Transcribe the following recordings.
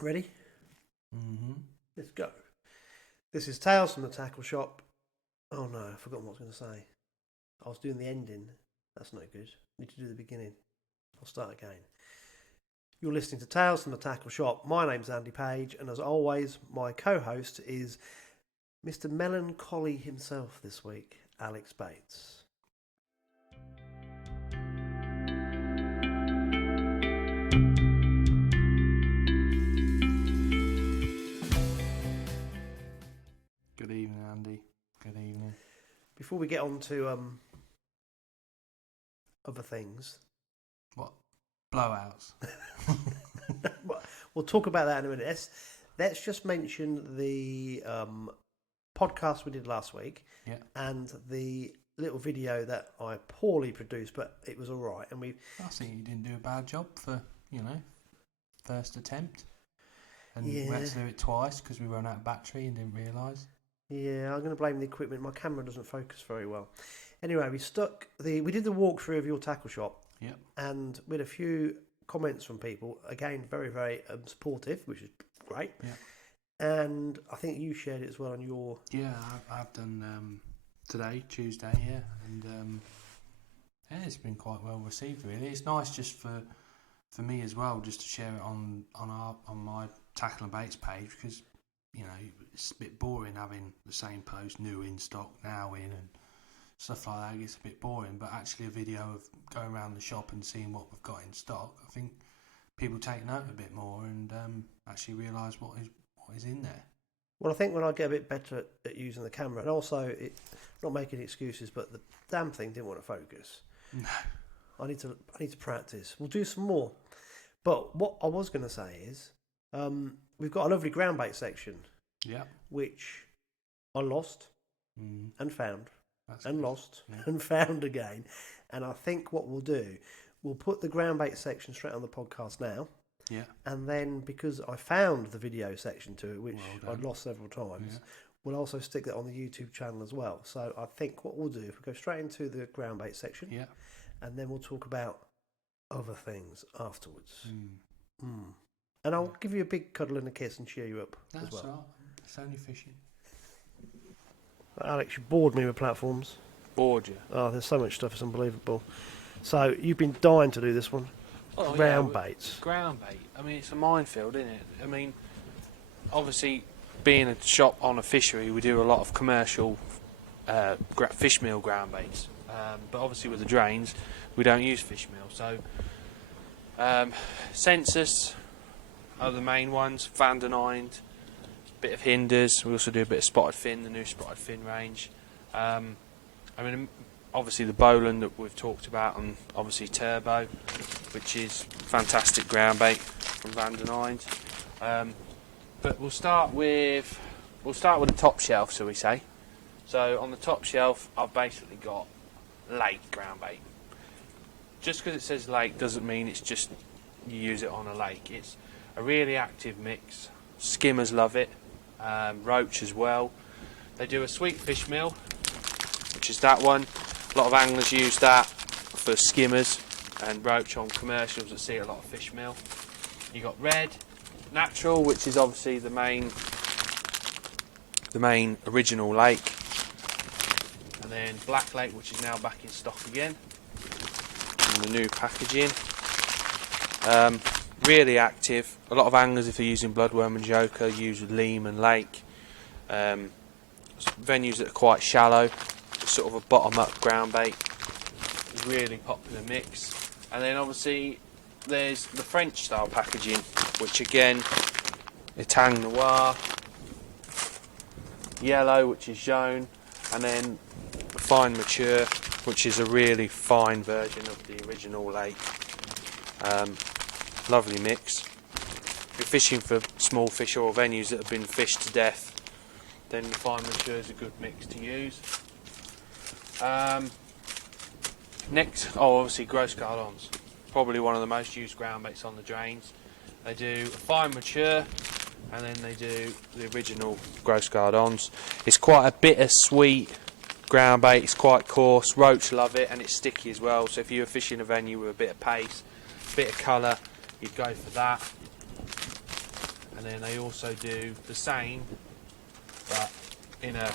Ready? Mm-hmm. Let's go. This is Tales from the Tackle Shop. Oh no, I forgot what I was going to say. I was doing the ending. That's no good. I need to do the beginning. I'll start again. You're listening to Tales from the Tackle Shop. My name's Andy Page, and as always, my co-host is Mr. Melancholy himself this week, Alex Bates. Good evening, Andy. Good evening. Before we get on to other things, What? Blowouts? we'll talk about that in a minute. Let's just mention the podcast we did last week, and the little video that I poorly produced, but it was all right. And I think you didn't do a bad job for, first attempt. And we had to do it twice because we ran out of battery and didn't realise. Yeah, I'm going to blame the equipment. My camera doesn't focus very well. Anyway, we did the walkthrough of your tackle shop. Yep. And we had a few comments from people. Again, very, very supportive, which is great. Yeah. And I think you shared it as well on your... Yeah, I've done today, Tuesday, yeah. And it's been quite well received, really. It's nice just for me as well, just to share it on my Tackle and Baits page, because it's a bit boring having the same post, new in stock, now in, and stuff like that. It's a bit boring, but actually a video of going around the shop and seeing what we've got in stock, I think people take note a bit more and actually realise what is in there. Well, I think when I get a bit better at using the camera, and also not making excuses, but the damn thing didn't want to focus. No. I need to practice. We'll do some more. But what I was going to say is, we've got a lovely ground bait section. Yeah. Which I lost and found. That's and good. Lost and found again. And I think what we'll do, we'll put the ground bait section straight on the podcast now. Yeah. And then because I found the video section to it, which I'd lost several times, we'll also stick that on the YouTube channel as well. So I think what we'll do, if we go straight into the ground bait section, and then we'll talk about other things afterwards. And I'll give you a big cuddle and a kiss and cheer you up as well. That's right. It's only fishing. Alex, you bored me with platforms. Bored you? Oh, there's so much stuff, it's unbelievable. So, you've been dying to do this one. Ground baits. Ground bait. I mean, it's a minefield, isn't it? I mean, obviously, being a shop on a fishery, we do a lot of commercial fish meal ground baits. But obviously with the drains, we don't use fish meal. So, Census are the main ones, Van den Einde, bit of Hinders. We also do a bit of Spotted Fin, the new Spotted Fin range. I mean, obviously the Boland that we've talked about, and obviously Turbo, which is fantastic ground bait from Van den Einde. But we'll start with the top shelf, shall we say? So on the top shelf, I've basically got lake ground bait. Just because it says lake doesn't mean it's just you use it on a lake. It's a really active mix. Skimmers love it. Roach as well. They do a sweet fish meal, which is that one. A lot of anglers use that for skimmers and roach on commercials that see a lot of fish meal. You got red, natural, which is obviously the main original lake, and then black lake, which is now back in stock again in the new packaging. Really active. A lot of anglers, if they're using bloodworm and joker, use Leam and lake. Venues that are quite shallow, sort of a bottom-up ground bait, really popular mix. And then obviously there's the French style packaging, which again, Etang Noir, yellow, which is jaune, and then fine mature, which is a really fine version of the original lake. Lovely mix. If you're fishing for small fish or venues that have been fished to death, then the fine mature is a good mix to use. Next, obviously gross Garlands, probably one of the most used ground baits on the drains. They do a fine mature, and then they do the original gross Garlands. It's quite a bittersweet ground bait. It's quite coarse. Roach love it, and it's sticky as well. So if you're fishing a venue with a bit of pace, a bit of colour, you'd go for that. and then they also do the same but in a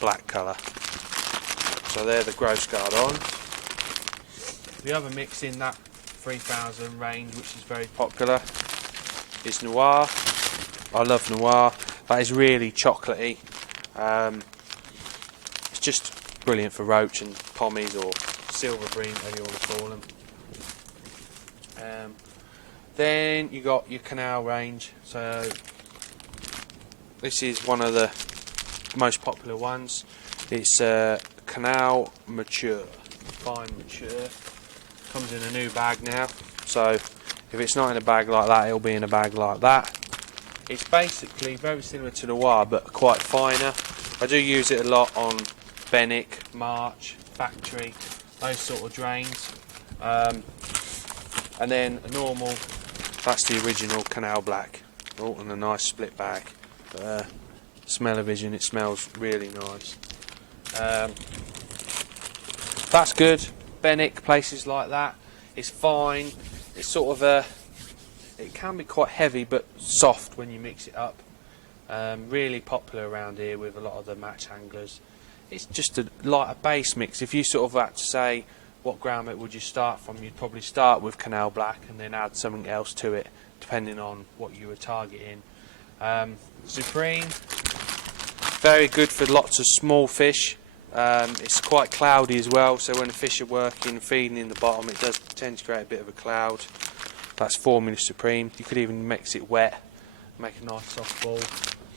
black colour. So they're the Gross Garlands. The other mix in that 3000 range, which is very popular, is Noir. I love Noir. That is really chocolatey. It's just brilliant for roach and pommies, or silver bream, whatever you want to call them. Then you got your Canal range. So this is one of the most popular ones. It's Canal Mature, Fine Mature. Comes in a new bag now. So if it's not in a bag like that, it'll be in a bag like that. It's basically very similar to Noir, but quite finer. I do use it a lot on Benwick, March, Factory, those sort of drains. And then a normal, that's the original Canal Black. Oh, and a nice split bag. Smell-o-vision, it smells really nice. That's good. Benwick, places like that. It's fine. It's sort of it can be quite heavy but soft when you mix it up. Really popular around here with a lot of the match anglers. It's just a base mix. If you sort of had to say what ground bait would you start from, you'd probably start with Canal Black and then add something else to it depending on what you were targeting. Supreme, very good for lots of small fish. It's quite cloudy as well, so when the fish are working, feeding in the bottom, it does tend to create a bit of a cloud. That's Formula Supreme. You could even mix it wet, make a nice soft ball.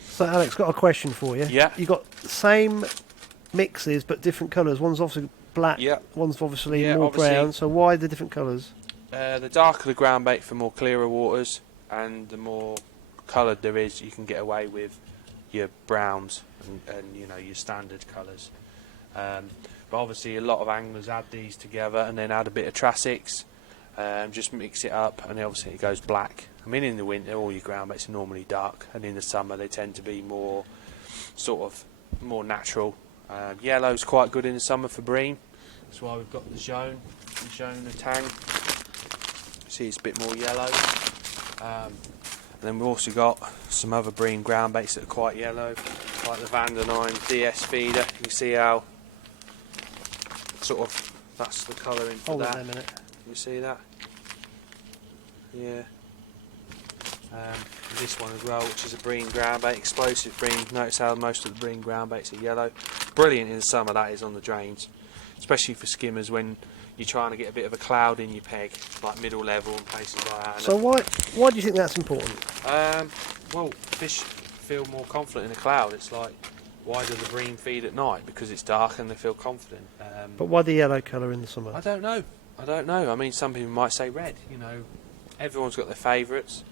So Alex, got a question for you. Yeah. You got the same mixes but different colours. One's obviously black. Yeah. One's obviously Yeah, more obviously. brown. So why the different colours? The darker the ground bait for more clearer waters, and the more coloured there is, you can get away with your browns and you know, your standard colours. But obviously a lot of anglers add these together and then add a bit of Trassix, just mix it up, and obviously it goes black. I mean, in the winter all your ground baits are normally dark, and in the summer they tend to be more sort of more natural. Yellow's quite good in the summer for bream. That's why we've got the Jaune Tang. See, it's a bit more yellow. And then we've also got some other bream ground baits that are quite yellow, like the Vandenine DS feeder. You can see how sort of that's the colouring for Hold that. on a minute. Can you see that? Yeah. This one as well, which is a bream ground bait, explosive bream. Notice how most of the bream ground baits are yellow. Brilliant in the summer, that is, on the drains, especially for skimmers when you're trying to get a bit of a cloud in your peg, like middle level and places like that. So why do you think that's important? Well, fish feel more confident in a cloud. It's like, why do the bream feed at night? Because it's dark and they feel confident. But why the yellow colour in the summer? I don't know. I mean, some people might say red. You know, everyone's got their favourites.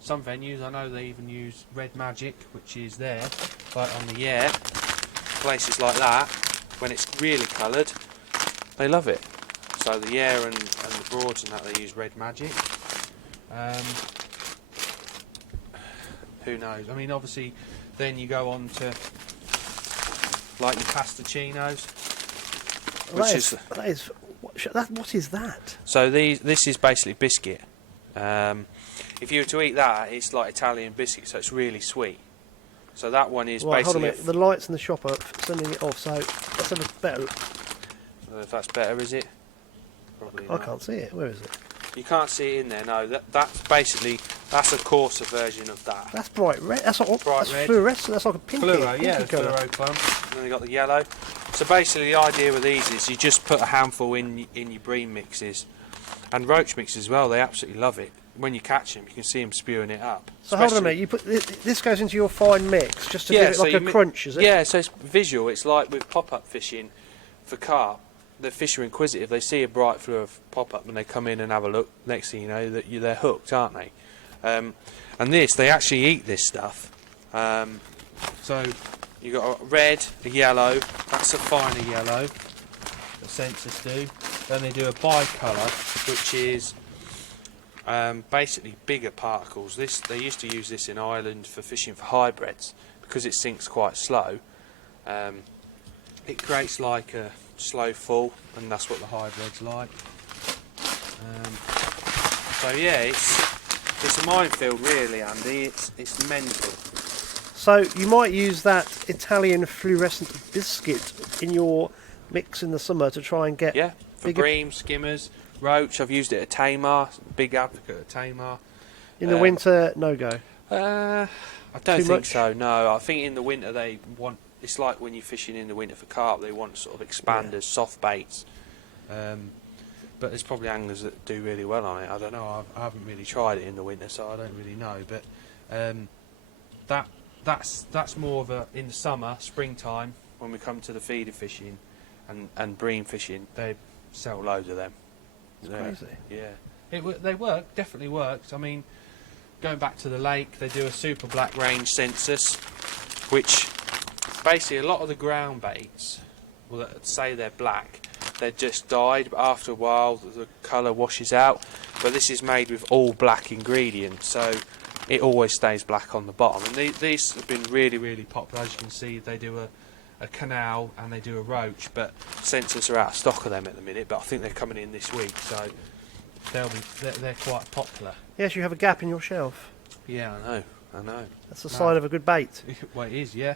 Some venues, I know they even use Red Magic, which is there, like on the Yare, places like that, when it's really coloured, they love it. So the Yare and the Broads and that, they use Red Magic. Who knows? I mean, obviously, then you go on to like your Pastachinos, What is that? So this is basically biscuit. If you were to eat that, it's like Italian biscuit, so it's really sweet. So that one is Right, hold on a basically... minute. The lights in the shop are sending it off, so let's have a better... I don't know if that's better, is it? Probably I not. can't see it. Where is it? You can't see it in there, no. That's basically, that's a coarser version of that. That's bright red. That's like Bright red. fluorescent. That's like a pinky colour. fluoro clump. And then you got the yellow. So basically the idea with these is you just put a handful in your bream mixes. And roach mixes as well, they absolutely love it. When you catch them, you can see them spewing it up. So hold on a minute. You put this goes into your fine mix just to give it like a crunch, is it? Yeah, so it's visual. It's like with pop-up fishing for carp. The fish are inquisitive. They see a bright fluoro pop-up and they come in and have a look. Next thing you know, they're hooked, aren't they? And this, they actually eat this stuff. So you got a red, a yellow. That's a finer yellow. The sensors do. Then they do a bicolour, which is basically bigger particles. They used to use this in Ireland for fishing for hybrids because it sinks quite slow. It creates like a slow fall, and that's what the hybrids like. So yeah, It's a minefield, really, Andy. It's mental. So you might use that Italian fluorescent biscuit in your mix in the summer to try and get Yeah, for bigger bream, skimmers, roach. I've used it at Tamar. Big advocate at Tamar. in the winter. No go. I don't Too think much? so. No, I think in the winter they want. It's like when you're fishing in the winter for carp. They want sort of expanders, soft baits. But there's probably anglers that do really well on it. I don't know. I haven't really tried it in the winter, so I don't really know. But that's more of a in the summer, springtime when we come to the feeder fishing and bream fishing. They sell loads of them. It's crazy. Yeah, they work. Definitely works. I mean, going back to the lake, they do a super black range census, which basically a lot of the ground baits, well, that say they're black. They're just dyed, but after a while the colour washes out. But this is made with all black ingredients, so it always stays black on the bottom. And these have been really, really popular. As you can see, they do a canal and they do a roach, but Census are out of stock of them at the minute. But I think they're coming in this week, so they're quite popular. Yes, you have a gap in your shelf. Yeah, I know. That's the sign of a good bait. Well, it is, yeah.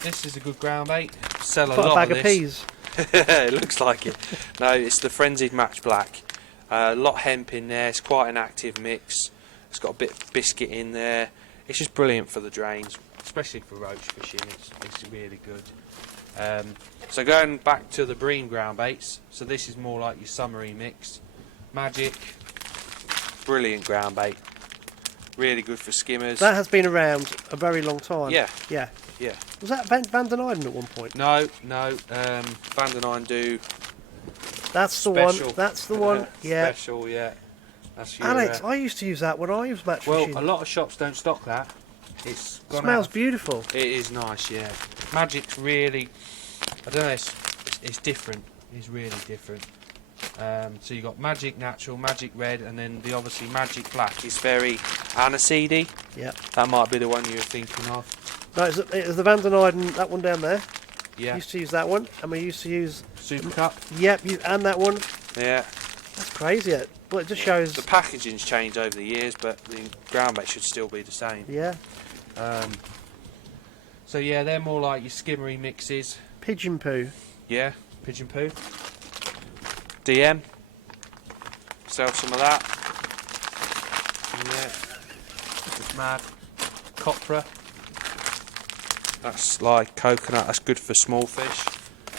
This is a good ground bait. Sell a Put lot a bag of of this. peas. It looks like it. No, it's the Frenzied Match Black. A lot of hemp in there. It's quite an active mix. It's got a bit of biscuit in there. It's just brilliant for the drains, especially for roach fishing. It's really good. So going back to the bream ground baits. So this is more like your summery mix. Magic, brilliant ground bait. Really good for skimmers. That has been around a very long time. Yeah. Yeah. Yeah. Was that Van den Eyden at one point? No. Van den Eyden do That's the special. one. That's the one. Yeah. Special, yeah. That's your, Alex, I used to use that when I was match fishing. well, a lot of shops don't stock that. It's gone Smells out. beautiful. It is nice, yeah. Magic's really, I don't know, it's different. It's really different. So you've got Magic Natural, Magic Red, and then the obviously Magic Black is very aniseedy. Yeah. That might be the one you were thinking of. No, it was the Van den Eyden, that one down there. Yeah. Used to use that one, and we used to use. Super Cup. Yep, and that one. Yeah. That's crazy. Well, it just shows. The packaging's changed over the years, but the ground bait should still be the same. Yeah. So yeah, they're more like your skimmery mixes. Pigeon poo. Yeah, pigeon poo. DM. Sell some of that. Yeah. It's mad. Copra. That's like coconut. That's good for small fish.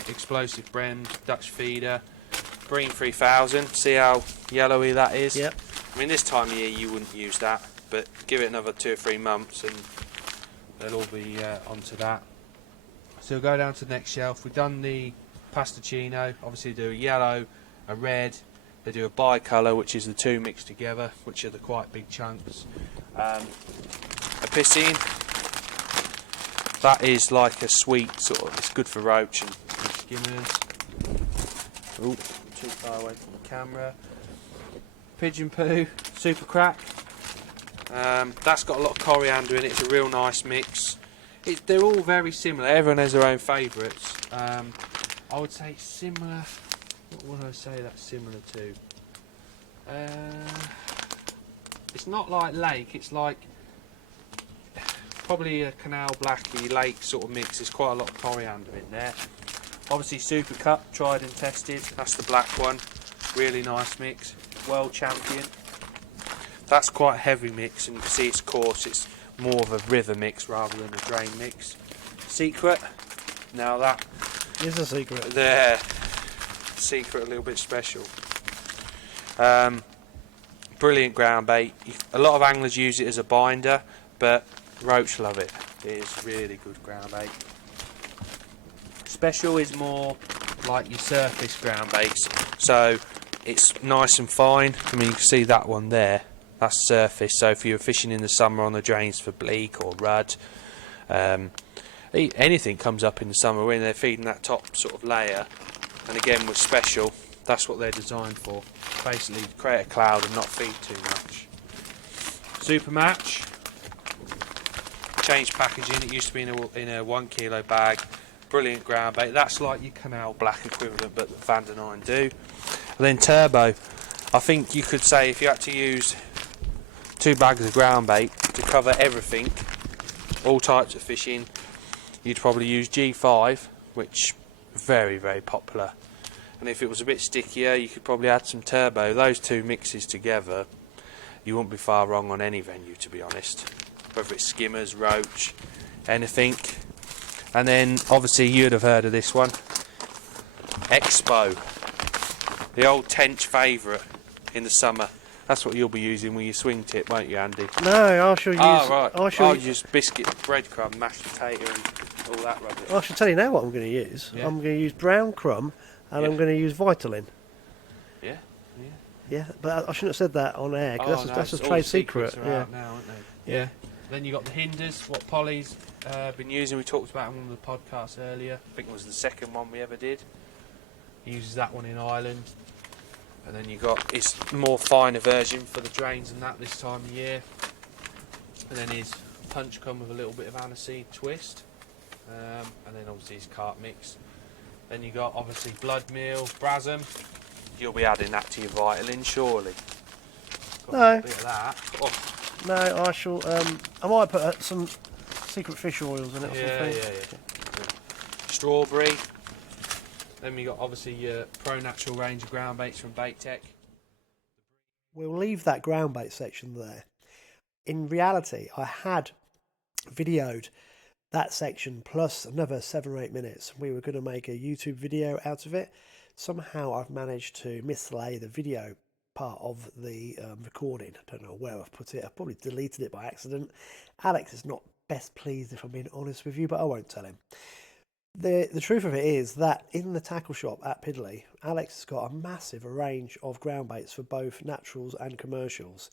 Explosive Brem, Dutch feeder. Bream 3000. See how yellowy that is? Yep. I mean, this time of year you wouldn't use that, but give it another 2 or 3 months and they'll all be onto that. So we'll go down to the next shelf. We've done the Pastoncino. Obviously they do a yellow, a red. They do a bicolour, which is the two mixed together, which are the quite big chunks. A piscine. That is like a sweet sort of, it's good for roach and skimmers. Ooh, too far away from the camera. Pigeon poo, super crack. That's got a lot of coriander in it. It's a real nice mix. They're all very similar. Everyone has their own favourites. I would say similar. What would I say that's similar to? It's not like lake. It's like probably a canal blackie lake sort of mix. There's quite a lot of coriander in there. Obviously Super Cup, tried and tested. That's the black one. Really nice mix. World champion. That's quite a heavy mix, and you can see it's coarse. It's more of a river mix rather than a drain mix. Secret. Now that Is a secret. there. Secret, a little bit special. Brilliant ground bait. A lot of anglers use it as a binder, but roach love it. It is really good ground bait. Special is more like your surface ground baits, so it's nice and fine. I mean, you can see that one there. That's surface. So if you're fishing in the summer on the drains for bleak or rudd, anything comes up in the summer when they're feeding that top sort of layer. And again, with special, that's what they're designed for. Basically, create a cloud and not feed too much. Super Match. Changed packaging. It used to be in a 1 kilo bag. Brilliant ground bait. That's like your canal black equivalent, but Van den Eyden do. And then Turbo. I think you could say if you had to use 2 bags of ground bait to cover everything, all types of fishing. You'd probably use G5, which very, very popular. And if it was a bit stickier, you could probably add some turbo. Those two mixes together, you wouldn't be far wrong on any venue, to be honest. Whether it's skimmers, roach, anything. And then obviously you'd have heard of this one, Expo, the old Tench favourite in the summer. That's what you'll be using with your swing tip, won't you, Andy? No, I shall use. Right. I'll use biscuit, breadcrumb, mashed potato, and all that rubbish. I shall tell you now what I'm going to use. Yeah. I'm going to use brown crumb, and I'm going to use Vitalin. Yeah. Yeah, but I shouldn't have said that on air, because that's a trade secret. Yeah. Now, aren't they? Yeah. Then you got the hinders, what Polly's been using. We talked about in one of the podcasts earlier. I think it was the second one we ever did. He uses that one in Ireland. And then you got his more finer version for the drains and that this time of year. And then his punch come with a little bit of aniseed twist. And then obviously his carp mix. Then you got obviously blood meal, brasem. You'll be adding that to your Vitalin, surely. Got No. A bit of that. Oh. No, I shall. I might put some secret fish oils in it. Yeah. Strawberry. Then we got obviously your Pro Natural range of ground baits from Bait Tech. We'll leave that ground bait section there. In reality, I had videoed that section plus another 7 or 8 minutes. We were going to make a YouTube video out of it. Somehow I've managed to mislay the video part of the recording. I don't know where I've put it. I probably deleted it by accident. Alex is not best pleased, if I'm being honest with you, but I won't tell him. The truth of it is that in the tackle shop at Piddly, Alex has got a massive range of ground baits for both naturals and commercials,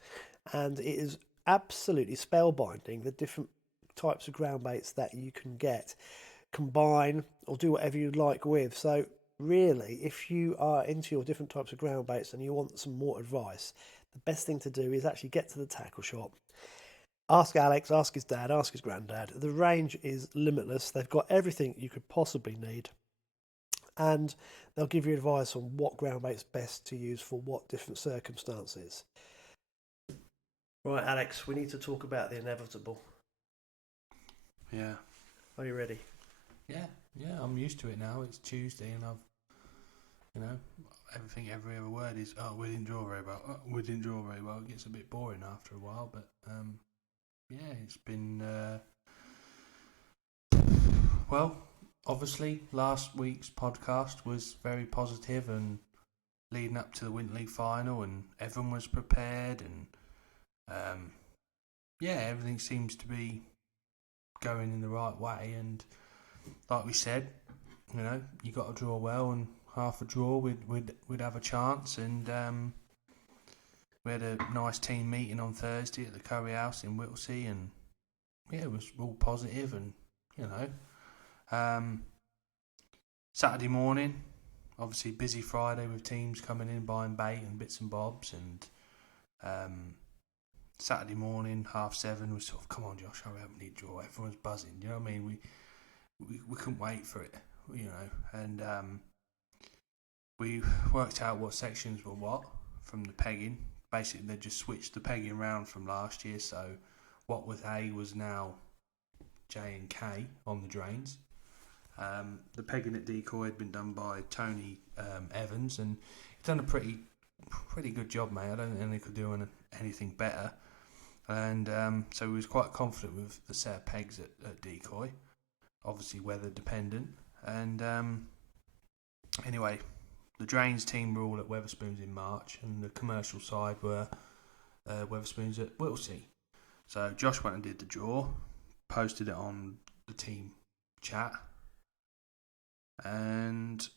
and it is absolutely spellbinding the different types of ground baits that you can get, combine or do whatever you like with. So really, if you are into your different types of ground baits and you want some more advice, the best thing to do is actually get to the tackle shop. Ask Alex, ask his dad, ask his granddad. The range is limitless. They've got everything you could possibly need. And they'll give you advice on what ground bait's best to use for what different circumstances. Right, Alex, we need to talk about the inevitable. Yeah. Are you ready? Yeah, I'm used to it now. It's Tuesday and every other word is, we didn't draw very well. We didn't draw very well. It gets a bit boring after a while, but it's been well. Obviously, last week's podcast was very positive and leading up to the Winter League final, and everyone was prepared, and everything seems to be going in the right way. And like we said, you got to draw well, and half a draw we'd have a chance. And we had a nice team meeting on Thursday at the Curry House in Whittlesea, and it was all positive. And Saturday morning, obviously busy Friday with teams coming in buying bait and bits and bobs, and Saturday morning 7:30 was sort of, come on Josh, hurry up, we need to draw. Everyone's buzzing, you know what I mean? We couldn't wait for it, and we worked out what sections were what from the pegging. Basically, they just switched the pegging round from last year, so what was A was now J and K on the drains. The pegging at Decoy had been done by Tony Evans, and he's done a pretty good job, mate. I don't think they could do anything better. And so he was quite confident with the set of pegs at Decoy, obviously weather dependent. And anyway, the drains team were all at Wetherspoons in March, and the commercial side were Wetherspoons at Whittlesea. So Josh went and did the draw, posted it on the team chat, and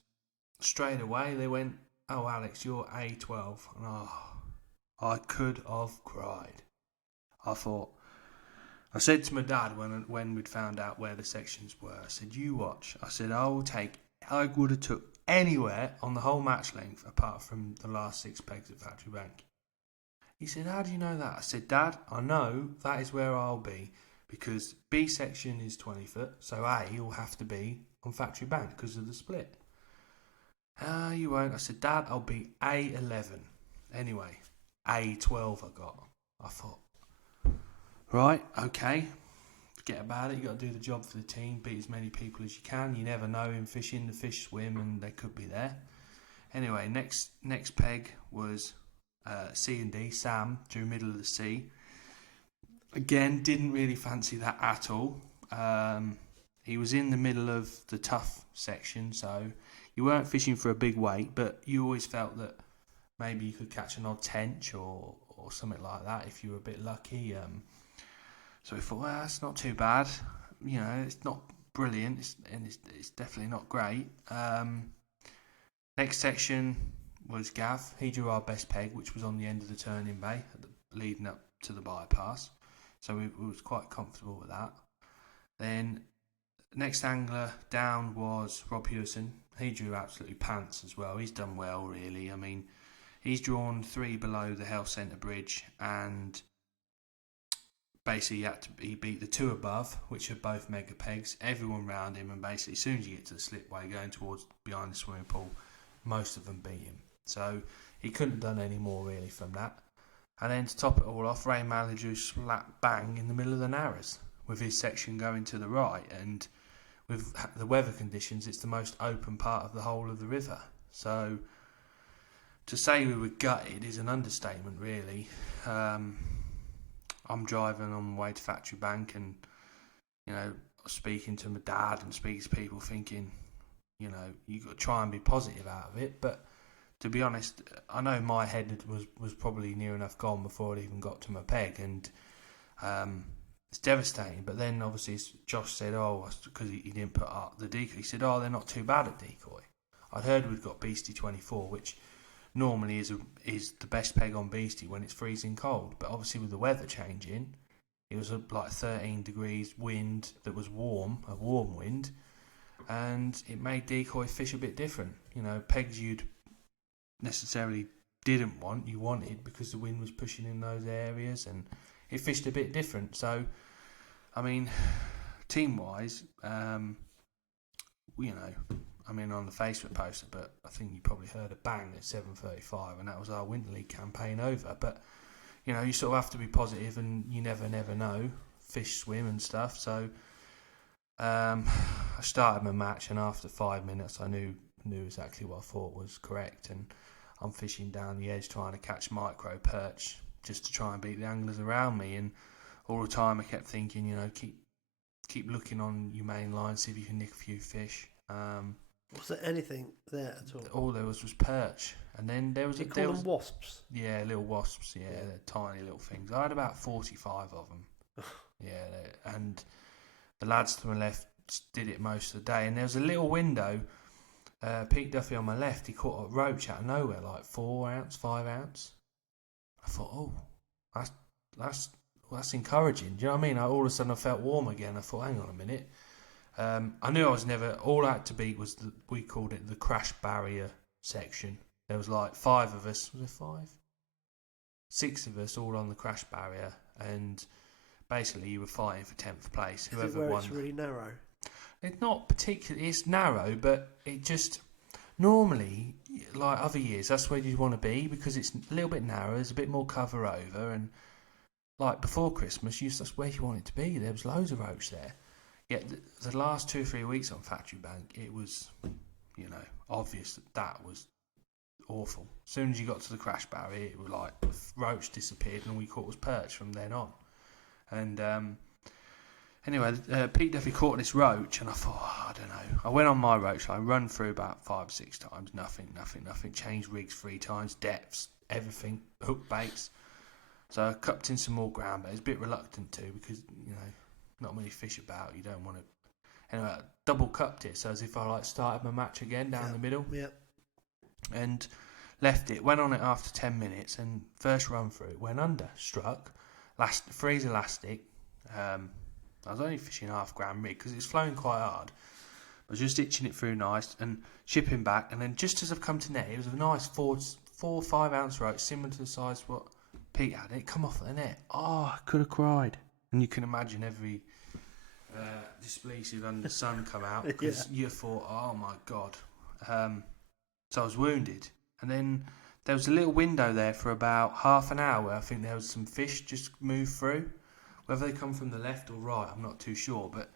straight away they went, "Oh, Alex, you're A12." And I could have cried. I said to my dad when we'd found out where the sections were, I said, "You watch." I said, I would have took anywhere on the whole match length apart from the last 6 pegs at Factory Bank. He said, "How do you know that?" I said, "Dad, I know that is where I'll be, because B section is 20 foot, so A will have to be on Factory Bank because of the split." You won't. I said, "Dad, I'll be A11. Anyway, A12 I got." I thought, right, okay, forget about it. You got to do the job for the team, beat as many people as you can. You never know in fishing, the fish swim and they could be there. Anyway, next peg was C&D, Sam, through middle of the sea. Again, didn't really fancy that at all. He was in the middle of the tough section, so you weren't fishing for a big weight, but you always felt that maybe you could catch an odd tench or something like that if you were a bit lucky. So we thought, well, that's not too bad. You know, it's not brilliant, it's definitely not great. Next section was Gav. He drew our best peg, which was on the end of the turning bay, leading up to the bypass. So we was quite comfortable with that. Then next angler down was Rob Hewson. He drew absolutely pants as well. He's done well, really. I mean, he's drawn 3 below the Health Centre bridge, and basically he beat the 2 above, which are both mega pegs. Everyone round him, and basically as soon as you get to the slipway going towards behind the swimming pool, most of them beat him. So he couldn't have done any more really from that. And then to top it all off, Ray Malley drew slap bang in the middle of the Narrows, with his section going to the right, and with the weather conditions, it's the most open part of the whole of the river. So to say we were gutted is an understatement, really. I'm driving on my way to Factory Bank, and you know, speaking to my dad and speaking to people, thinking, you know, you got to try and be positive out of it. But to be honest, I know my head was probably near enough gone before it even got to my peg, and it's devastating. But then obviously Josh said, because he didn't put up the decoy, he said, they're not too bad at decoy. I'd heard we'd got Beastie 24, which normally is the best peg on Beastie when it's freezing cold. But obviously with the weather changing, it was like 13 degrees wind that was warm, a warm wind, and it made decoy fish a bit different. You know, pegs you'd necessarily didn't want, you wanted, because the wind was pushing in those areas, and it fished a bit different. So, I mean, team-wise, you know, I mean, on the Facebook poster, but I think you probably heard a bang at 7:35, and that was our Winter League campaign over. But, you know, you sort of have to be positive, and you never know. Fish swim and stuff. So, I started my match, and after 5 minutes, I knew exactly what I thought was correct, and I'm fishing down the edge trying to catch micro perch just to try and beat the anglers around me. And all the time I kept thinking, you know, keep looking on your main line, see if you can nick a few fish. Was there anything there at all? All there was perch, and then there was you call them wasps? Yeah, little wasps. Yeah, they're tiny little things. I had about 45 of them. Yeah, and the lads to my left did it most of the day. And there was a little window. Pete Duffy on my left, he caught a roach out of nowhere, like 4 ounce, 5 ounce. I thought, that's encouraging. Do you know what I mean? All of a sudden I felt warm again. I thought, hang on a minute. I knew I was never. All I had to beat was we called it the crash barrier section. There was like 5 of us. Was there 5? 6 of us all on the crash barrier, and basically you were fighting for 10th place. Whoever won. It's really narrow. It's not particularly. It's narrow, but it just normally, like other years, that's where you want to be, because it's a little bit narrow. There's a bit more cover over, and like before Christmas, that's where you want it to be. There was loads of roach there. Yet the last 2 or 3 weeks on Factory Bank, it was, you know, obvious that was awful. As soon as you got to the crash barrier, it was like roach disappeared, and all we caught was perch from then on. And anyway, Pete Duffy caught this roach, and I thought, I don't know. I went on my roach line, run through about 5 or 6 times, nothing. Changed rigs 3 times, depths, everything, hook baits. So I cupped in some more ground, but I was a bit reluctant to, because, you know, not many fish about. You don't want to. Anyway, I double cupped it, so as if I started my match again down the middle. Yep. And left it. Went on it after 10 minutes, and first run through it went under. Struck. Freeze elastic. I was only fishing half gram rig because it's flowing quite hard. I was just itching it through nice and shipping back, and then just as I've come to net, it was a nice 4 or 5 ounce roach, similar to the size what Pete had. It come off the net. I could have cried. And you can imagine every displeasure under the sun come out, because you thought, oh my God. So I was wounded. And then there was a little window there for about half an hour. I think there was some fish just moved through. Whether they come from the left or right, I'm not too sure. But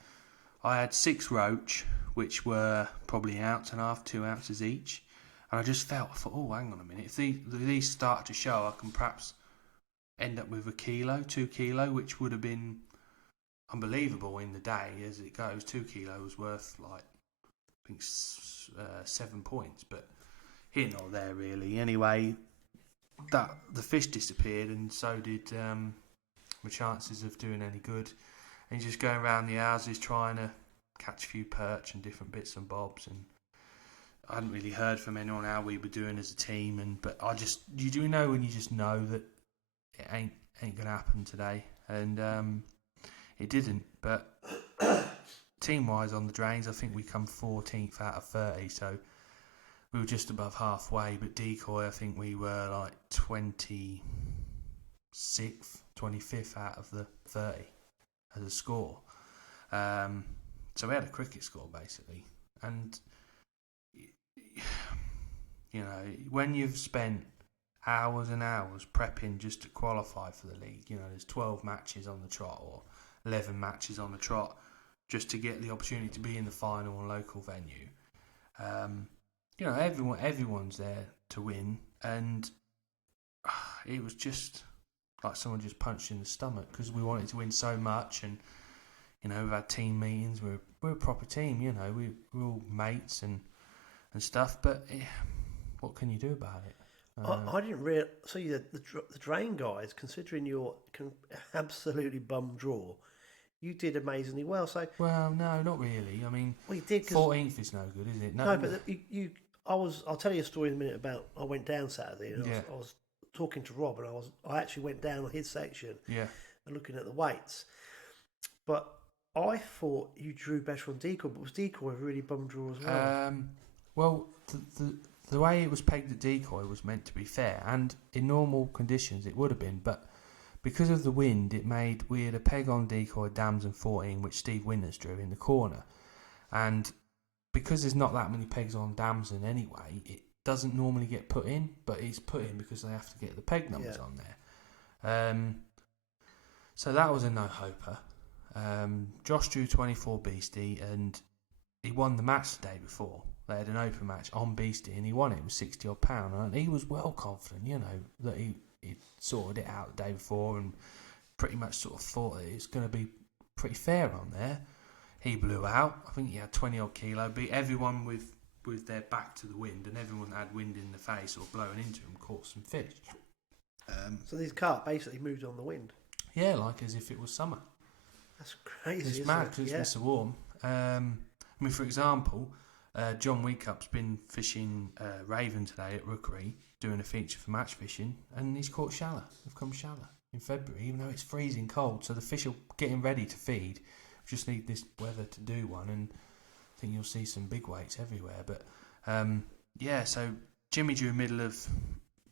I had 6 roach, which were probably 1.5 ounces, 2 ounces each. And I just I thought, oh, hang on a minute. If these start to show, I can perhaps end up with 1 kilo, 2 kilo, which would have been unbelievable in the day as it goes. 2 kilos worth, like, I think 7 points. But here nor there, really. Anyway, the fish disappeared, and so did my chances of doing any good. And just going around the houses trying to catch a few perch and different bits and bobs, and I hadn't really heard from anyone how we were doing as a team. But you do know when you just know that it ain't gonna happen today, and it didn't. But team wise on the drains, I think we come 14th out of 30, so we were just above halfway. But decoy, I think we were like 26th, 25th out of the 30 as a score. So we had a cricket score basically, and you know, when you've spent hours and hours prepping just to qualify for the league, you know, there's 12 matches on the trot or 11 matches on the trot just to get the opportunity to be in the final on local venue. You know, everyone's there to win, and it was just like someone just punched in the stomach because we wanted to win so much. And you know, we've had team meetings. We're a proper team. You know, we're all mates and stuff. But what can you do about it? I didn't really see the drain guys. Considering your absolutely bum draw, you did amazingly well. So well, no, not really. I mean, well, you did. 14th is no good, is it? No, but I'll tell you a story in a minute about. I went down Saturday and I was talking to Rob, and I actually went down on his section. Yeah. And looking at the weights, but I thought you drew better on decoy, but was decoy a really bum draw as well? Well, the way it was pegged at decoy was meant to be fair, and in normal conditions it would have been, but because of the wind, we had a peg on decoy, Damson 14, which Steve Winters drew in the corner, and because there's not that many pegs on Damson anyway, it doesn't normally get put in, but it's put in because they have to get the peg numbers on there. So that was a no-hoper. Josh drew 24 Beastie, and he won the match the day before. They had an open match on Beastie, and he won it with 60 odd pound, and he was well confident, you know, that he sorted it out the day before, and pretty much sort of thought that it's going to be pretty fair on there. He blew out. I think he had 20 odd kilo, beat everyone with their back to the wind, and everyone that had wind in the face or blowing into him caught some fish. So this cart basically moved on the wind. Yeah, like as if it was summer. That's crazy. It's mad because it's been so warm. I mean, for example, John Weekup's been fishing Raven today at Rookery, doing a feature for match fishing, and he's caught shallow. They've come shallow in February, even though it's freezing cold. So the fish are getting ready to feed. We just need this weather to do one, and I think you'll see some big weights everywhere. But yeah, so Jimmy drew middle of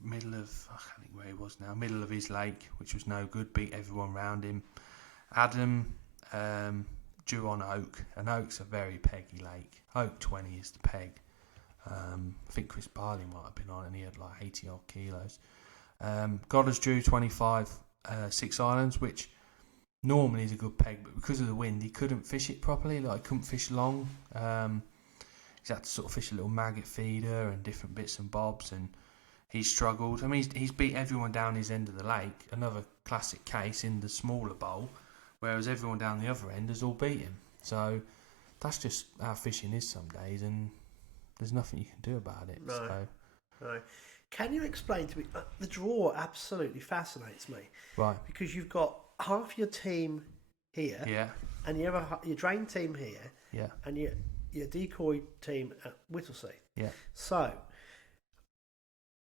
I can't think where he was now, middle of his lake, which was no good. Beat everyone round him. Adam drew on Oak, and Oak's a very peggy lake. Oak 20 is the peg. I think Chris Barley might have been on, and he had like 80 odd kilos. Goddard drew 25 Six Islands, which normally is a good peg, but because of the wind, he couldn't fish it properly. Like, couldn't fish long. He's had to sort of fish a little maggot feeder and different bits and bobs, and he struggled. I mean, he's beat everyone down his end of the lake. Another classic case in the smaller bowl, whereas everyone down the other end has all beat him. So that's just how fishing is some days, and there's nothing you can do about it. No. So. No. Can you explain to me, the draw absolutely fascinates me. Right. Because you've got half your team here, Yeah. and you have your drain team here, Yeah. and your decoy team at Whittlesea. Yeah. So,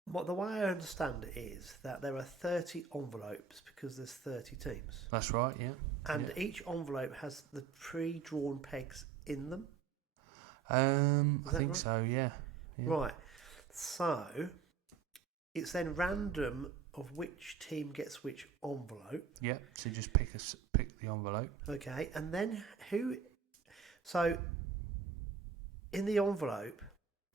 the way I understand it is that there are 30 envelopes because there's 30 teams. That's right, yeah. And each envelope has the pre-drawn pegs in them? I think right? so, yeah. Right. So, it's then random of which team gets which envelope. Yeah, so you just pick the envelope. Okay, and then who... So, in the envelope,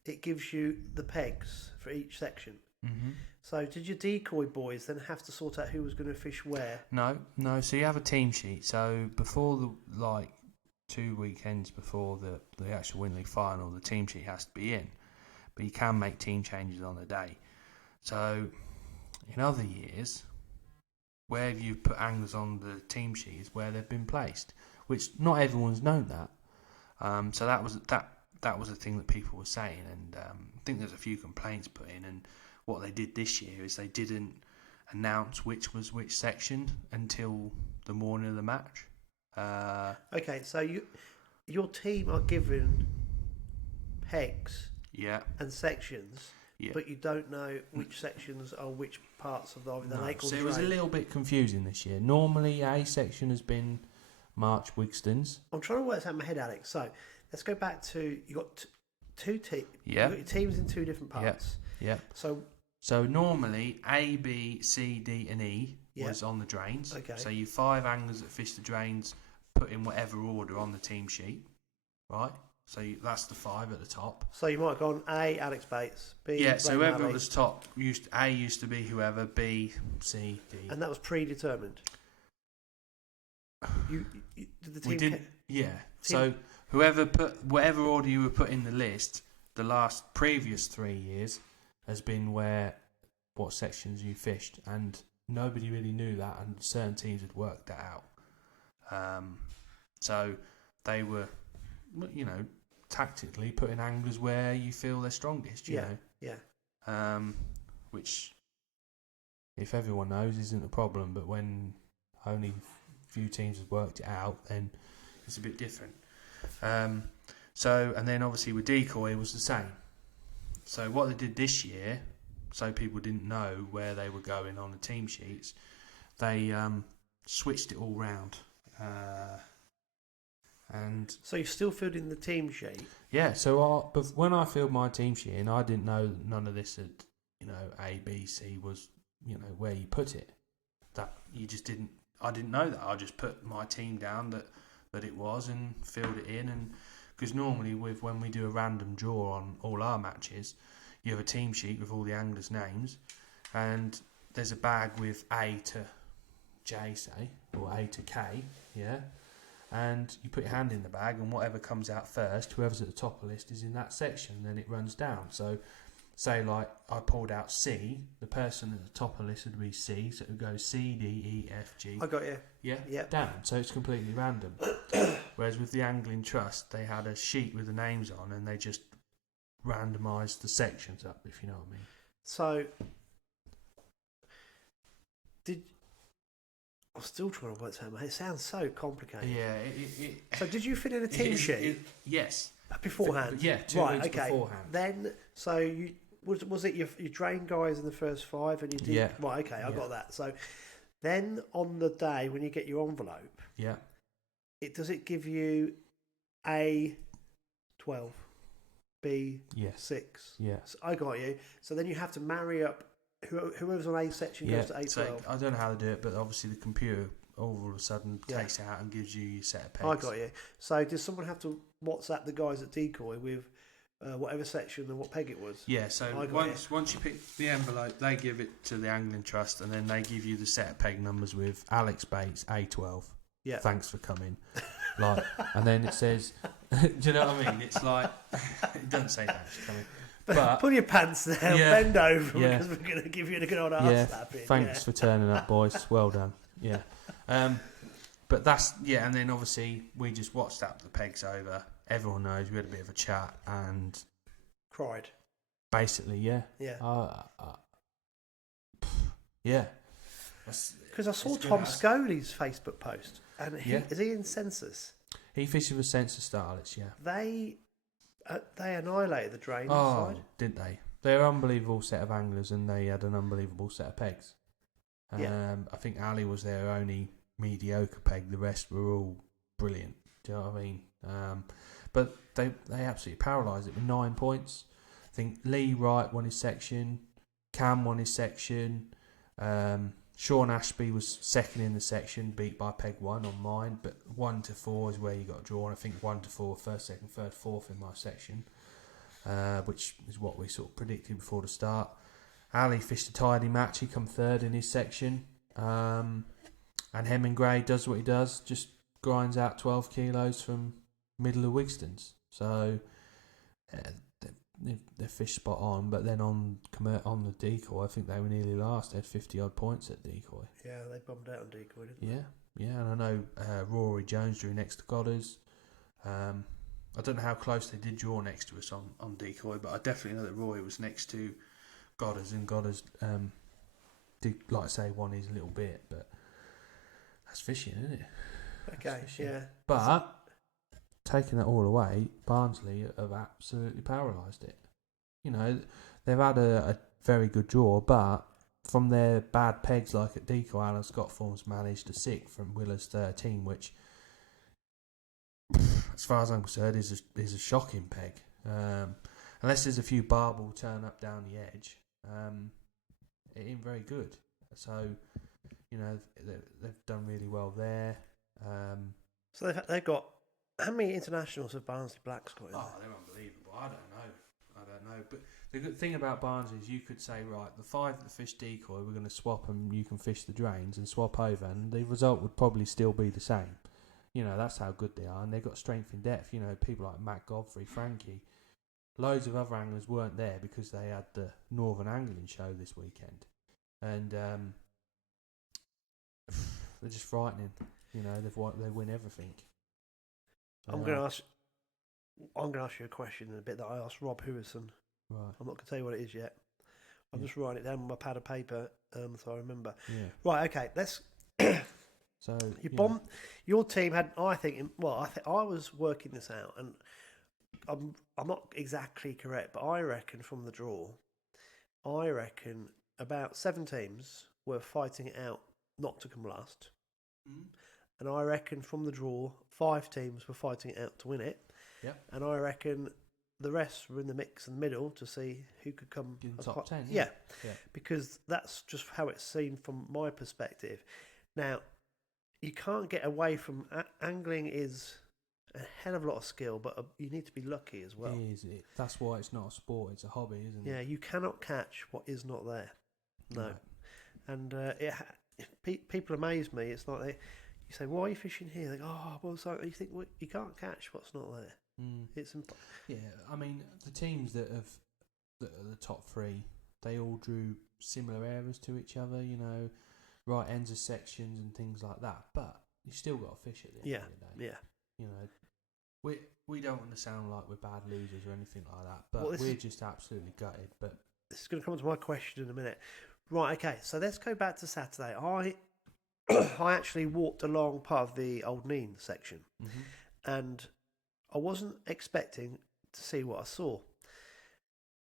it gives you the pegs for each section. Mm-hmm. So did your decoy boys then have to sort out who was going to fish where? No. So you have a team sheet. So before the 2 weekends before the actual Win League final, the team sheet has to be in, but you can make team changes on the day. So in other years, where you've put anglers on the team sheet is where they've been placed, which not everyone's known that. So that was a thing that people were saying, and I think there's a few complaints put in. And what they did this year is they didn't announce which was which section until the morning of the match. Okay, so your team are given pegs and sections, but you don't know which sections are which parts of the lake or so the it was a little bit confusing this year. Normally, A section has been March Wigstons. I'm trying to work this out in my head, Alex. So let's go back to you got two teams. Yeah. You got your teams in two different parts. Yeah. So normally A, B, C, D, and E was on the drains. Okay. So you 5 anglers that fish the drains put in whatever order on the team sheet, right? So that's the 5 at the top. So you might have gone A, Alex Bates, B. Yeah. So Ray whoever Malley. was top A used to be whoever, B, C, D. And that was predetermined. You did the team? We didn't. So whoever put whatever order you were put in the list, the previous 3 years has been what sections you fished, and nobody really knew that, and certain teams had worked that out. So they were, tactically putting anglers where you feel they're strongest. You know. Yeah. Which, if everyone knows, isn't a problem, but when only few teams have worked it out, then it's a bit different. And then obviously with decoy it was the same. So what they did this year, so people didn't know where they were going on the team sheets, they switched it all round. And so you still filled in the team sheet? Yeah. So but when I filled my team sheet in, I didn't know that none of this had, A, B, C was, where you put it. That you just didn't. I didn't know that. I just put my team down that it was and filled it in. And because normally when we do a random draw on all our matches, you have a team sheet with all the anglers' names, and there's a bag with A to J, say, or A to K, yeah. And you put your hand in the bag, and whatever comes out first, whoever's at the top of the list is in that section. Then it runs down. So, say like I pulled out C, the person at the top of the list would be C, so it would go C, D, E, F, G. I got you. Yeah, down. So it's completely random. Whereas with the Angling Trust, they had a sheet with the names on, and they just randomised the sections up, if you know what I mean. So, I'm still trying to work this out. It sounds so complicated. Yeah. So did you fill in a team sheet? Yes. Beforehand? Yeah, 2 weeks beforehand. Then, so you was it your drain guys in the first 5 and you did? Yeah. Right, okay, I got that. So then on the day when you get your envelope, does it give you A 12, B 6? Yes. I got you. So then you have to marry up whoever's on A section goes to A 12. So I don't know how to do it, but obviously the computer all of a sudden takes it out and gives you your set of pegs. I got you. So does someone have to WhatsApp the guys at Decoy with whatever section and what peg it was? Yeah, so once you pick the envelope, they give it to the Angling Trust, and then they give you the set of peg numbers with Alex Bates, A12. Yeah. Thanks for coming. And then it says, do you know what I mean? It's like, it doesn't say thanks for coming. But pull your pants down, bend over, because we're going to give you a good old arse slapping. Thanks for turning up, boys. Well done. Yeah. But that's, and then obviously we just WhatsApped the pegs over. Everyone knows we had a bit of a chat and cried. Basically, yeah. Yeah. Yeah. Because I saw Tom Scully's Facebook post, and is he in census? He fishes with census starlets, yeah. They annihilated the drain side. side. Didn't they? They're an unbelievable set of anglers, and they had an unbelievable set of pegs. I think Ali was their only mediocre peg. The rest were all brilliant. Do you know what I mean? But they absolutely paralysed it with 9 points. I think Lee Wright won his section. Cam won his section. Sean Ashby was second in the section, beat by peg 1 on mine. But 1 to 4 is where you got drawn. I think 1 to 4, first, second, third, fourth in my section, which is what we sort of predicted before the start. Ali fished a tidy match. He come third in his section. And Hemingway does what he does, just grinds out 12 kilos from middle of Wigston's. So they're fish spot on. But then on the decoy, I think they were nearly last. They had 50 odd points at decoy. Yeah, they bombed out on decoy, didn't they? Yeah, and I know Rory Jones drew next to Godders. I don't know how close they did draw next to us on decoy, but I definitely know that Rory was next to Godders, and Godders did, like I say, won his little bit, but that's fishing, isn't it? Okay, yeah. But taking that all away, Barnsley have absolutely paralysed it. You know, they've had a very good draw, but from their bad pegs, like at decoy, Alan Scottform's managed a 6 from Willer's 13, which, as far as I'm concerned, is a shocking peg. Unless there's a few barb will turn up down the edge, it ain't very good. So, you know, they've done really well there. So they've got, how many internationals have Barnsley Blacks got in there? Oh, they're unbelievable. I don't know. But the good thing about Barnsley is you could say, right, the 5 that fish decoy, we're going to swap and you can fish the drains and swap over, and the result would probably still be the same. You know, that's how good they are, and they've got strength in depth. You know, people like Matt Godfrey, Frankie, loads of other anglers weren't there because they had the Northern Angling Show this weekend, and they're just frightening. You know, they win everything. I'm going to ask you a question in a bit that I asked Rob Hewson. Right. I'm not going to tell you what it is yet. I'm just writing it down on my pad of paper, so I remember. Yeah. Right. Okay. Let's. So your team had. I was working this out, and I'm not exactly correct, but I reckon from the draw, about 7 teams were fighting it out not to come last. And I reckon from the draw, 5 teams were fighting it out to win it. Yeah. And I reckon the rest were in the mix in the middle to see who could come in the top 10. Yeah. Because that's just how it's seen from my perspective. Now, you can't get away from angling is a hell of a lot of skill, but you need to be lucky as well. It is. That's why it's not a sport; it's a hobby, isn't it? Yeah, you cannot catch what is not there. No. Right. And people amaze me. It's like you say, "Why are you fishing here?" They go, "Oh, well, so you think you can't catch what's not there." It's yeah. I mean, the teams that are the top 3, they all drew similar areas to each other. You know, right ends of sections and things like that. But you still got to fish at the end of the day. Yeah. You know, we don't want to sound like we're bad losers or anything like that, but we're just absolutely gutted. But this is going to come to my question in a minute. Right. Okay. So let's go back to Saturday. I actually walked along part of the Old Neen section, and I wasn't expecting to see what I saw.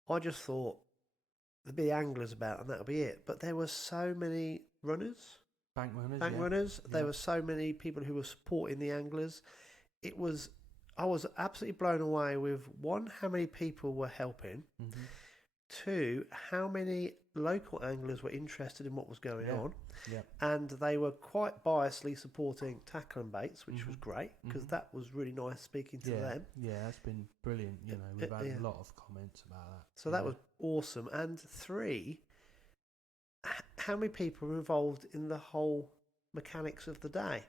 I just thought there'd be anglers about and that'll be it. But there were so many runners. Bank runners. There were so many people who were supporting the anglers. I was absolutely blown away with 1, how many people were helping. 2, how many local anglers were interested in what was going on. Yeah. And they were quite biasly supporting tackle and baits, which was great because that was really nice speaking to them. Yeah, that's been brilliant. You know, we've had a lot of comments about that. So that was awesome. And 3, how many people were involved in the whole mechanics of the day?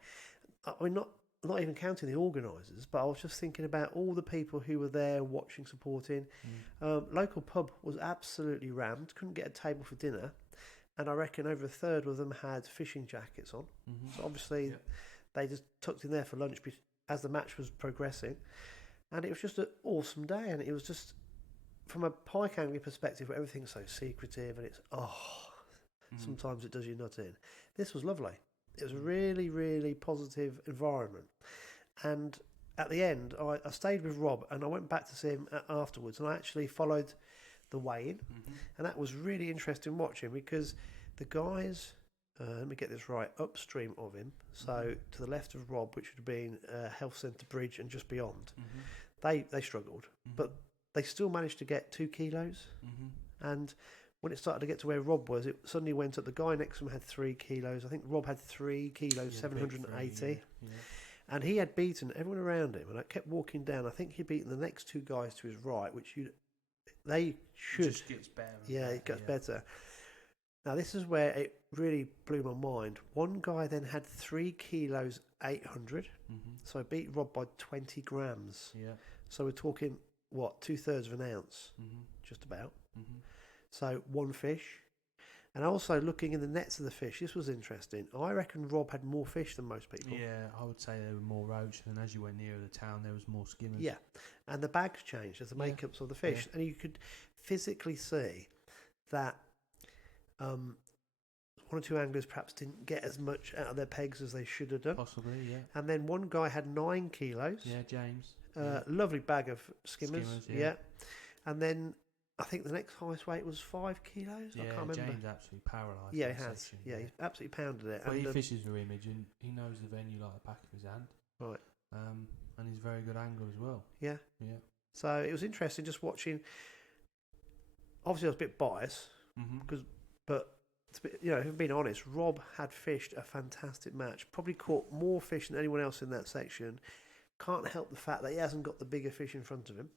I mean, not even counting the organisers, but I was just thinking about all the people who were there watching, supporting. Local pub was absolutely rammed, couldn't get a table for dinner, and I reckon over a third of them had fishing jackets on. So obviously they just tucked in there for lunch as the match was progressing, and it was just an awesome day. And it was just, from a pike angling perspective, where everything's so secretive and it's sometimes it does you nut in. This was lovely. It was a really, really positive environment. And at the end, I stayed with Rob and I went back to see him afterwards, and I actually followed the weigh-in. And that was really interesting watching because the guys, let me get this right, upstream of him, so to the left of Rob, which would have been Health Centre Bridge and just beyond, they struggled. But they still managed to get 2 kilos. And when it started to get to where Rob was, it suddenly went up. The guy next to him had 3 kilos. I think Rob had 3 kilos, 780. And he had beaten everyone around him. And I kept walking down. I think he'd beaten the next 2 guys to his right, which they should. It just gets better. Yeah, it gets better. Now, this is where it really blew my mind. One guy then had 3 kilos 800, so beat Rob by 20 grams. Yeah. So we're talking, what, 2/3 of an ounce, just about. So one fish. And also looking in the nets of the fish, this was interesting. I reckon Rob had more fish than most people. Yeah, I would say there were more roach, and as you went nearer the town, there was more skimmers. Yeah, and the bags changed as the makeups of the fish, and you could physically see that one or two anglers perhaps didn't get as much out of their pegs as they should have done. Possibly, yeah. And then one guy had 9 kilos. Yeah, James. Lovely bag of skimmers. Yeah. And then I think the next highest weight was 5 kilos. Yeah, I can't remember. James absolutely paralysed. Yeah, that he has. section, Yeah, he's absolutely pounded it. Well, and, he fishes for Image, and he knows the venue like the back of his hand. Right. And he's a very good angler as well. Yeah. Yeah. So it was interesting just watching. Obviously, I was a bit biased, but if I'm being honest, Rob had fished a fantastic match. Probably caught more fish than anyone else in that section. Can't help the fact that he hasn't got the bigger fish in front of him.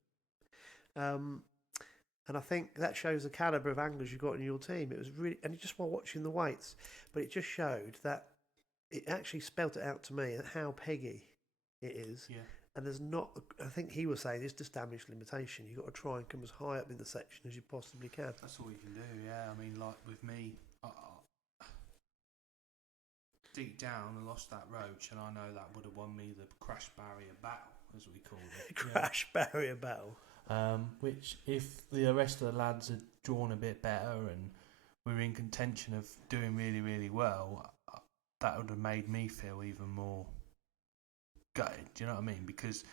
And I think that shows the calibre of anglers you've got in your team. It was really, and just while watching the weights, but it just showed that it actually spelt it out to me how peggy it is. Yeah. And there's not, I think he was saying, it's just damage limitation. You've got to try and come as high up in the section as you possibly can. That's all you can do, yeah. I mean, like with me, deep down, I lost that roach, and I know that would have won me the crash barrier battle, as we called it. Crash barrier battle. Which, if the rest of the lads had drawn a bit better and we were in contention of doing really, really well, that would have made me feel even more gutted. Do you know what I mean? Because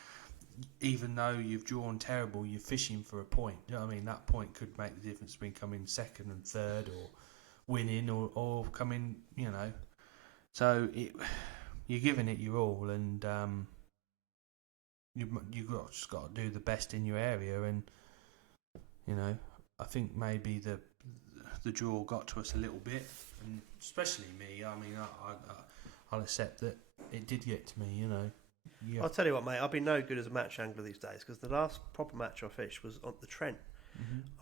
even though you've drawn terrible, you're fishing for a point. Do you know what I mean? That point could make the difference between coming second and third, or winning, or coming. So you're giving it your all, and you've just got to do the best in your area. And I think maybe the draw got to us a little bit, and especially me. I mean, I'll accept that it did get to me. I'll tell you what, mate. I've been no good as a match angler these days, because the last proper match I fished was on the Trent.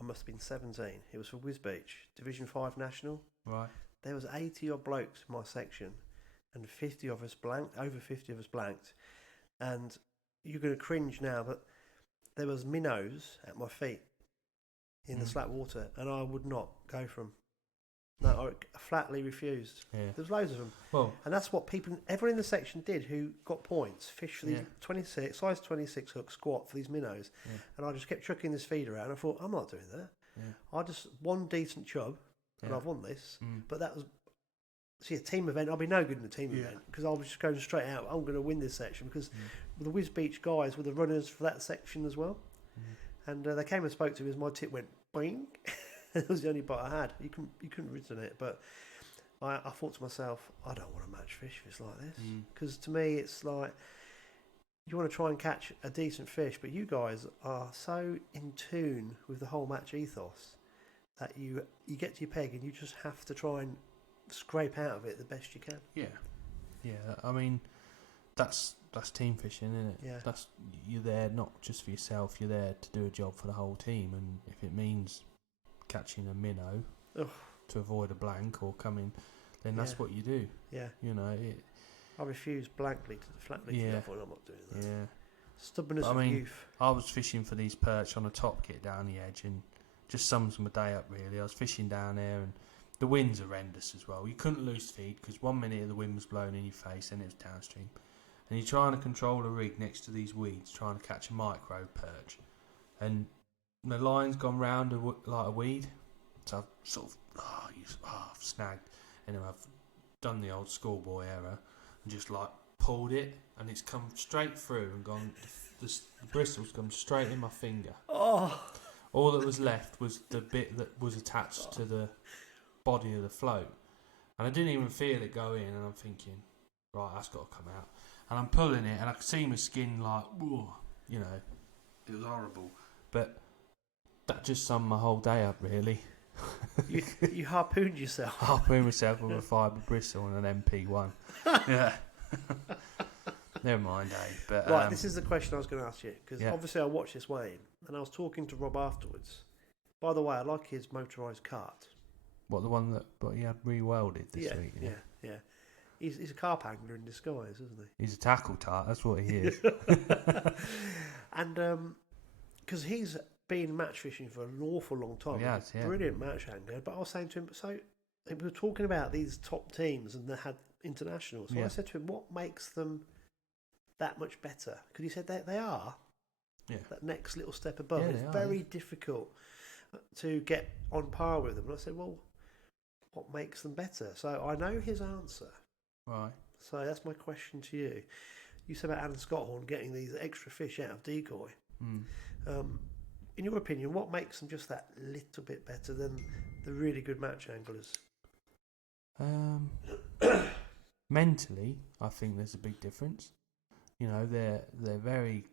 I must have been 17. It was for Whiz Beach, Division 5 National. Right. There was 80 odd blokes in my section, and 50 of us blanked. Over 50 of us blanked, and you're going to cringe now, but there was minnows at my feet in the slack water, and I would not go for them. No, I flatly refused. Yeah. There was loads of them. Well, and that's what everyone in the section did who got points, fish for these 26, size 26 hook squat for these minnows. Yeah. And I just kept chucking this feeder out, and I thought, I'm not doing that. Yeah. I just one decent chub, and I've won this. But that was, see, a team event, I'll be no good in a team event, because I was just going straight out, I'm going to win this section, because the Whiz Beach guys were the runners for that section as well. And they came and spoke to me as my tip went boing. That was the only bite I had. You couldn't return it, but I thought to myself, I don't want to match fish if it's like this, because to me it's like you want to try and catch a decent fish, but you guys are so in tune with the whole match ethos that you get to your peg and you just have to try and scrape out of it the best you can. Yeah. I mean, that's team fishing, isn't it? Yeah. You're there not just for yourself. You're there to do a job for the whole team, and if it means catching a minnow to avoid a blank or coming, then that's what you do. Yeah. I refuse flatly to I thought, I'm not doing that. Yeah. Stubbornness of youth. I was fishing for these perch on a top kit down the edge, and just sums my day up really. I was fishing down there, and the wind's horrendous as well. You couldn't loose feed because 1 minute the wind was blowing in your face and it was downstream, and you're trying to control a rig next to these weeds, trying to catch a micro perch, and the line's gone round like a weed, so I've sort of I've snagged, and then I've done the old schoolboy error and just like pulled it, and it's come straight through and gone. The bristle's come straight in my finger. All that was left was the bit that was attached to the body of the float, and I didn't even feel it go in, and I'm thinking, right, that's got to come out, and I'm pulling it, and I could see my skin like, it was horrible, but that just summed my whole day up really. You harpooned yourself. Harpooned myself with a fibre bristle and an MP1. Yeah. Never mind, But right, this is the question I was going to ask you, because obviously I watched this weigh-in, and I was talking to Rob afterwards, By the way, I like his motorised cart. What, the one that he had re-welded this week? Yeah. He's a carp angler in disguise, isn't he? He's a tackle tart, that's what he is. And because he's been match fishing for an awful long time. He has, yeah. Brilliant match angler. But I was saying to him, so we were talking about these top teams and they had internationals. So I said to him, what makes them that much better? Because he said they are that next little step above. It's very difficult to get on par with them. And I said, well, what makes them better? So I know his answer. Right. So that's my question to you. You said about Alan Scotthorne getting these extra fish out of decoy. In your opinion, what makes them just that little bit better than the really good match anglers? Mentally, I think there's a big difference. You know, they're very,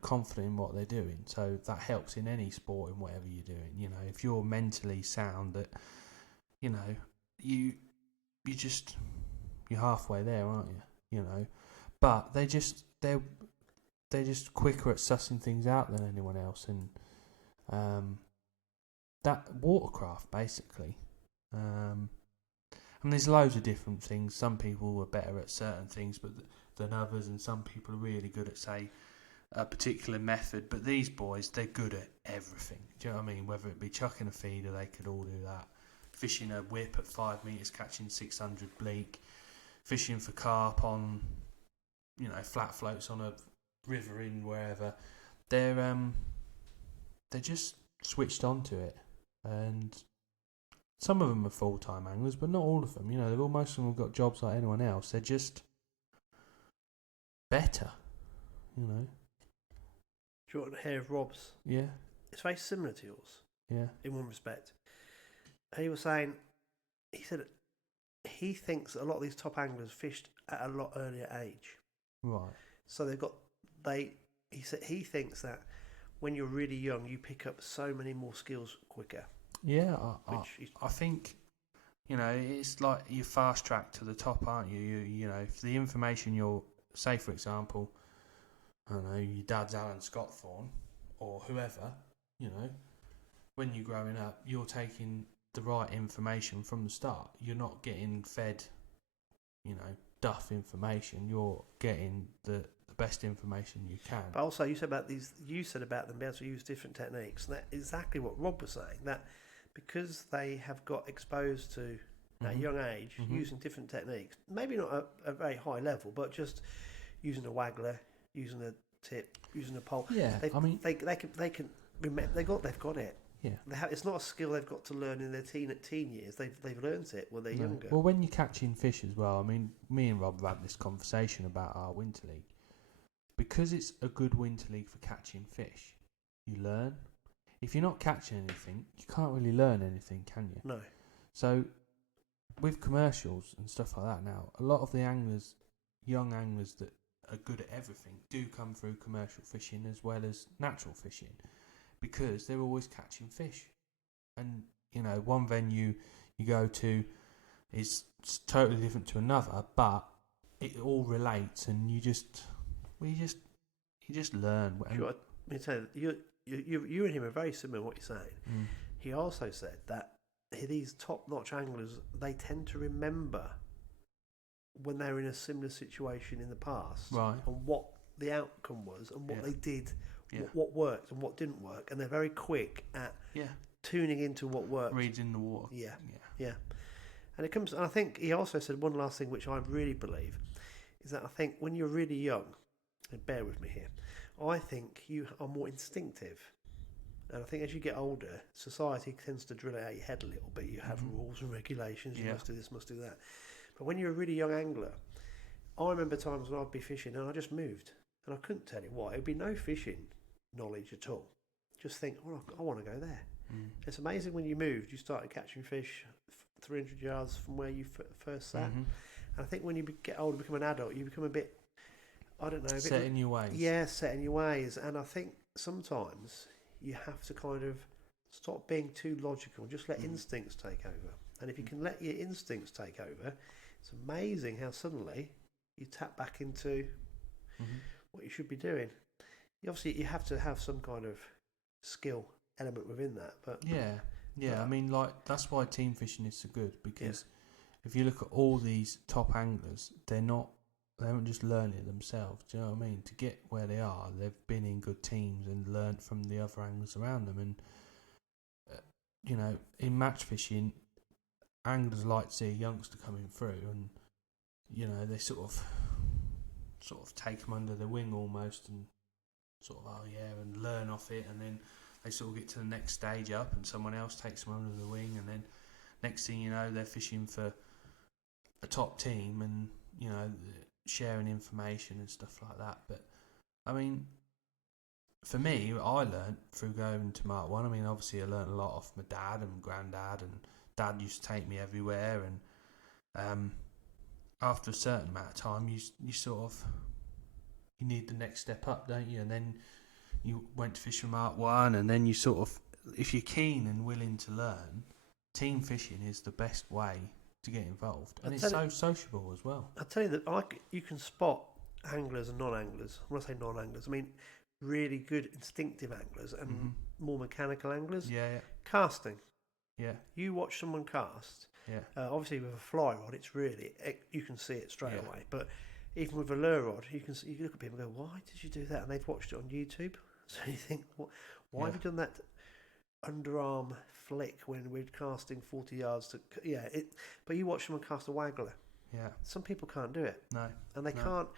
confident in what they're doing. So that helps in any sport, in whatever you're doing. You know, if you're mentally sound, that, you're halfway there, aren't you? You know, but they're just quicker at sussing things out than anyone else, and that watercraft basically. And there's loads of different things. Some people are better at certain things than others, and some people are really good at, say, a particular method. But these boys, they're good at everything. Do you know what I mean? Whether it be chucking a feeder, they could all do that. Fishing a whip at 5 metres, catching 600 bleak. Fishing for carp on, flat floats on a river in wherever. They're just switched on to it, and some of them are full-time anglers, but not all of them. Most of them have got jobs like anyone else. They're just better, Do you want to hear of Rob's? Yeah. It's very similar to yours. Yeah. In one respect. And he was saying, he said he thinks a lot of these top anglers fished at a lot earlier age. Right. So he said he thinks that when you're really young, you pick up so many more skills quicker. Yeah, I think, it's like you fast track to the top, aren't you? If the information say for example, I don't know, your dad's Alan Scotthorne or whoever, when you're growing up, you're taking the right information from the start. You're not getting fed, duff information. You're getting the best information you can. But also, you said about them being able to use different techniques, and that's exactly what Rob was saying. That because they have got exposed to at a young age using different techniques, maybe not at a very high level, but just using a waggler, using a tip, using a pole. Yeah, they can remember. They've got it. Yeah, it's not a skill they've got to learn in their teen years. They've learned it when they're younger. Well, when you're catching fish as well, I mean, me and Rob have had this conversation about our winter league. Because it's a good winter league for catching fish, you learn. If you're not catching anything, you can't really learn anything, can you? No. So, with commercials and stuff like that now, a lot of the anglers, young anglers that are good at everything, do come through commercial fishing as well as natural fishing, because they're always catching fish. And, one venue you go to is totally different to another, but it all relates, and you just learn. Sure. Let me tell you, you and him are very similar in what you're saying. He also said that these top-notch anglers, they tend to remember when they were in a similar situation in the past, right, and what the outcome was, and what they did, what worked and what didn't work, and they're very quick at tuning into what works. Reading the water. Yeah. And it comes. And I think he also said one last thing, which I really believe, is that I think when you're really young, and bear with me here, I think you are more instinctive. And I think as you get older, society tends to drill it out your head a little bit. You have rules and regulations. You must do this, must do that. But when you're a really young angler, I remember times when I'd be fishing and I just moved. And I couldn't tell you why. It'd be no fishing knowledge at all. Just think, I want to go there. It's amazing when you moved, you started catching fish 300 yards from where you first sat. And I think when you get older, become an adult, you become a bit, I don't know. Set in your ways. Yeah, set in your ways. And I think sometimes you have to kind of stop being too logical and just let instincts take over. And if you can let your instincts take over, it's amazing how suddenly you tap back into what you should be doing. Obviously, you have to have some kind of skill element within that. But I mean, like, that's why team fishing is so good, because if you look at all these top anglers, they haven't just learned it themselves. Do you know what I mean? To get where they are, they've been in good teams and learnt from the other anglers around them. And you know, in match fishing, anglers like to see a youngster coming through, and you know, they sort of take them under their wing almost, and sort of and learn off it, and then they sort of get to the next stage up, and someone else takes them under the wing, and then next thing you know, they're fishing for a top team, and you know, sharing information and stuff like that. But I mean, for me, I learnt through going to Mark 1. I mean, obviously I learnt a lot off my dad and granddad, and Dad used to take me everywhere, and after a certain amount of time, you sort of, you need the next step up, don't you? And then you went to fish for Mark 1, and then you sort of, if you're keen and willing to learn, team fishing is the best way to get involved, and it's so sociable as well. I'll tell you that you can spot anglers and non-anglers. When I say non-anglers, I mean really good instinctive anglers and more mechanical anglers. Casting. Yeah. You watch someone cast. Yeah. Obviously, with a fly rod, it's really you can see it straight away. But even with a lure rod, you look at people and go, "Why did you do that?" And they've watched it on YouTube, so you think, "Why have you done that underarm flick when we're casting 40 yards to?" But you watch someone cast a waggler. Yeah. Some people can't do it. No. And they can't.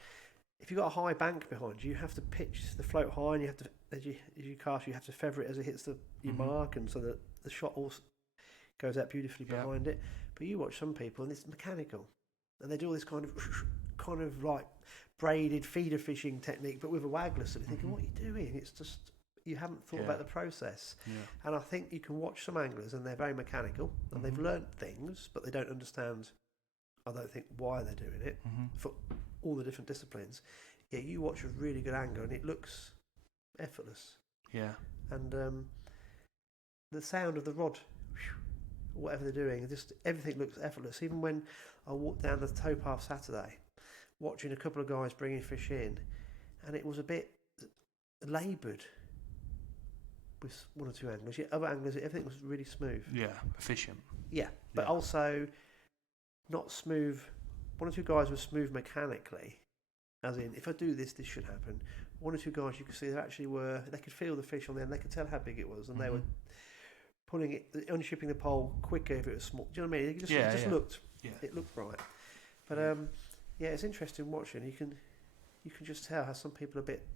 If you've got a high bank behind you, you have to pitch the float high, and you have to, as you cast, you have to feather it as it hits your mark, and so that the shot also goes out beautifully behind it. But you watch some people, and it's mechanical, and they do all this kind of like braided feeder fishing technique, but with a waggler. So you're thinking, what are you doing? It's just, you haven't thought about the process. Yeah. And I think you can watch some anglers, and they're very mechanical, and they've learnt things, but they don't understand, I don't think, why they're doing it for all the different disciplines. Yeah, you watch a really good angler, and it looks effortless. Yeah. And the sound of the rod, whatever they're doing, just everything looks effortless. Even when I walked down the towpath Saturday, watching a couple of guys bringing fish in, and it was a bit laboured with one or two anglers. Yet other anglers, everything was really smooth. Yeah, efficient. Yeah, but also not smooth. One or two guys were smooth mechanically, as in, if I do this, this should happen. One or two guys, you could see they could feel the fish on the end, they could tell how big it was, and they were pulling it, unshipping the pole quicker if it was small. Do you know what I mean? It just looked right. But it's interesting watching. You can just tell how some people are a bit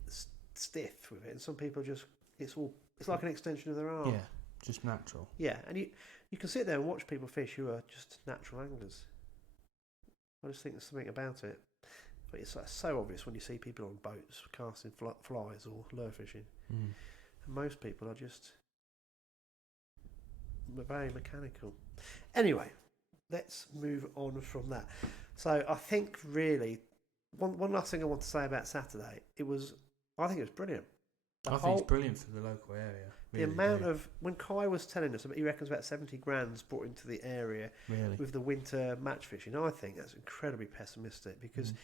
stiff with it, and some people just it's like an extension of their arm. Yeah, just natural. Yeah, and you can sit there and watch people fish who are just natural anglers. I just think there's something about it. But it's so obvious when you see people on boats casting flies or lure fishing. And most people are just very mechanical. Anyway, let's move on from that. So I think really, one last thing I want to say about Saturday, I think it was brilliant. I think it's brilliant for the local area. Really, the amount of, when Kai was telling us, he reckons about 70 grand's brought into the area with the winter match fishing. I think that's incredibly pessimistic, because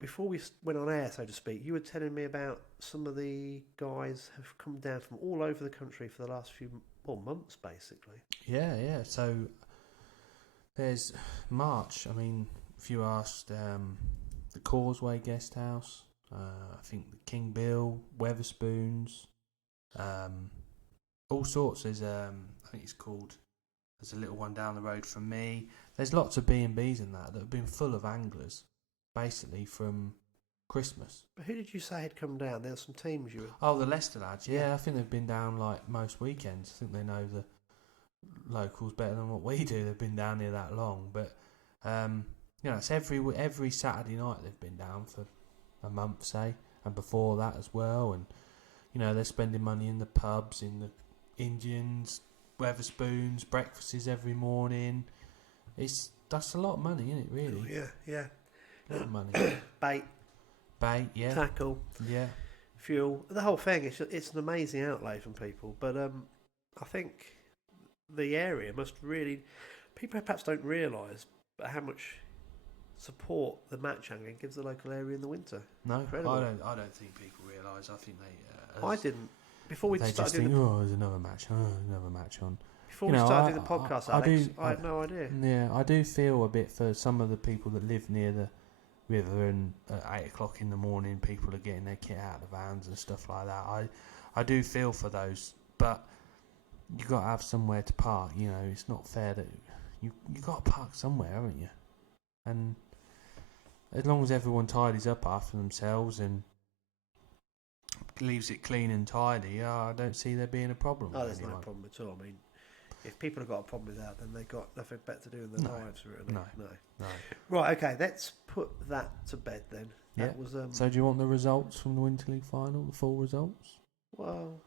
before we went on air, so to speak, you were telling me about some of the guys have come down from all over the country for the last few months, basically. Yeah. So there's March. I mean, if you asked the Causeway Guest House, I think the King Bill, Weatherspoons, all sorts. There's I think it's called. There's a little one down the road from me. There's lots of B&Bs in that have been full of anglers, basically from Christmas. But who did you say had come down? There were some teams you were... Oh, the Leicester lads. Yeah, I think they've been down like most weekends. I think they know the locals better than what we do. They've been down here that long. But it's every Saturday night they've been down for a month, say, and before that as well. And they're spending money in the pubs, in the Indians, Weatherspoons, breakfasts every morning. That's a lot of money, isn't it? Really? Yeah. A lot of money. Bait, yeah. Tackle, yeah. Fuel, the whole thing. It's an amazing outlay from people. But I think the area must really. People perhaps don't realise how much support the match angling gives the local area in the winter. No, incredible. I don't think people realise. I think they. I didn't. before we they started just doing think, oh, there's another match on. before You we know, started doing the podcast, Alex, I had no idea. Yeah, I do feel a bit for some of the people that live near the river, and at 8 o'clock in the morning, people are getting their kit out of the vans and stuff like that. I do feel for those, but you got to have somewhere to park. You know, it's not fair that you got to park somewhere, haven't you? And as long as everyone tidies up after themselves and leaves it clean and tidy, I don't see there being a problem. Oh, with there's no anyone. problem at all. I mean, if people have got a problem with that, then they've got nothing better to do in their lives, really. No. Right, okay, let's put that to bed then. Yeah. That was, So do you want the results from the Winter League final, the full results? well,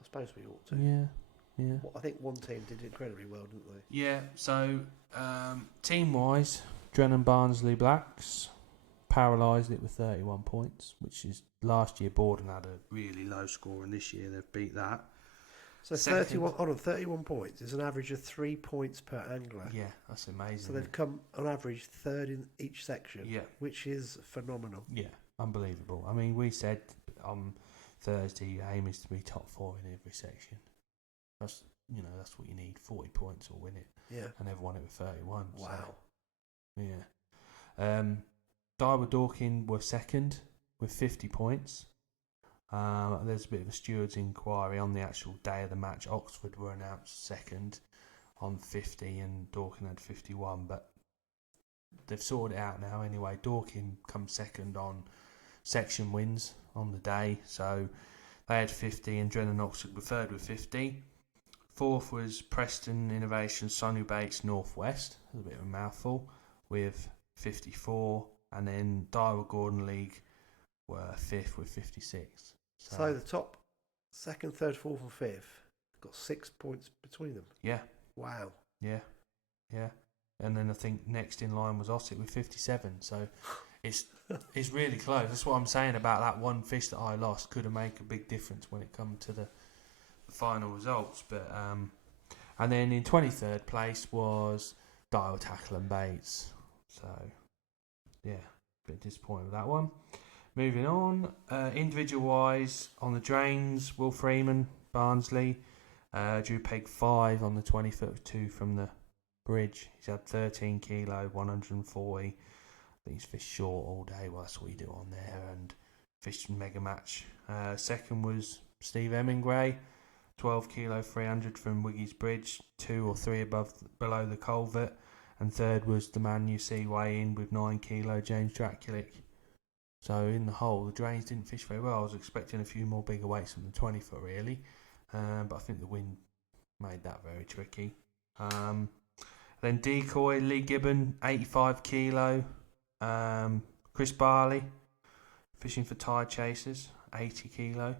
I suppose we ought to. Yeah. Well, I think one team did incredibly well, didn't they? Yeah, so team-wise, Drennan Barnsley Blacks paralysed it with 31 points, which is last year Borden had a really low score, and this year they've beat that. So 31 points is an average of 3 points per angler. Yeah, that's amazing. So they've come on average third in each section, Yeah. which is phenomenal. Yeah, unbelievable. I mean, we said on Thursday, aim is to be top 4 in every section. That's what you need. 40 points or win it. Yeah. And they've won it with 31. Wow. So, yeah. Daiwa Dorking were second with 50 points. There's a bit of a steward's inquiry on the actual day of the match. Oxford were announced second on 50 and Dorking had 51, but they've sorted it out now anyway. Dorking comes second on section wins on the day, so they had 50 and Drennan Oxford were third with 50. Fourth was Preston Innovation, Sonu Bates, Northwest. That's a bit of a mouthful, with 54. And then Daiwa Gordon League were fifth with 56. So the top second, third, fourth and fifth got 6 points between them. Yeah. Wow. Yeah. And then I think next in line was Ossett with 57. So it's really close. That's what I'm saying about that one fish that I lost could have made a big difference when it comes to the final results. But and then in 23rd place was Daiwa Tackle and Bates. So yeah, a bit disappointed with that one. Moving on, individual wise on the drains, Will Freeman, Barnsley, drew peg 5 on the 20 foot 2 from the bridge. He's had 13 kilo, 140. I think he's fished short all day. Well, that's what you do on there, and fished mega match. Second was Steve Hemingway, 12 kilo, 300 from Wiggy's Bridge, 2 or 3 below the culvert. And third was the man you see weigh in with 9 kilo, James Draculic. So in the whole, the drains didn't fish very well. I was expecting a few more bigger weights from the 20 foot really, but I think the wind made that very tricky. Then decoy, Lee Gibbon, 85 kilo, Chris Barley, fishing for tide chasers, 80 kilo,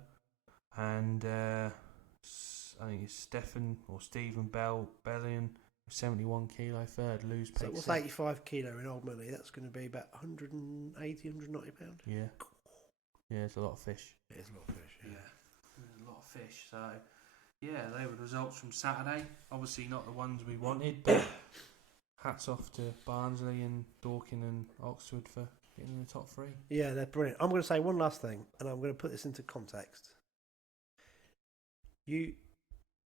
and I think it's Stephen Bellion, 71 kilo third, lose peg. So what's 85 kilo in old money? That's going to be about 180, 190 pound. Yeah, it's a lot of fish. It is a lot of fish. Yeah, there's a lot of fish. So yeah, they were the results from Saturday. Obviously not the ones we wanted, but hats off to Barnsley and Dorking and Oxford for getting in the top 3. Yeah, they're brilliant. I'm going to say one last thing, and I'm going to put this into context.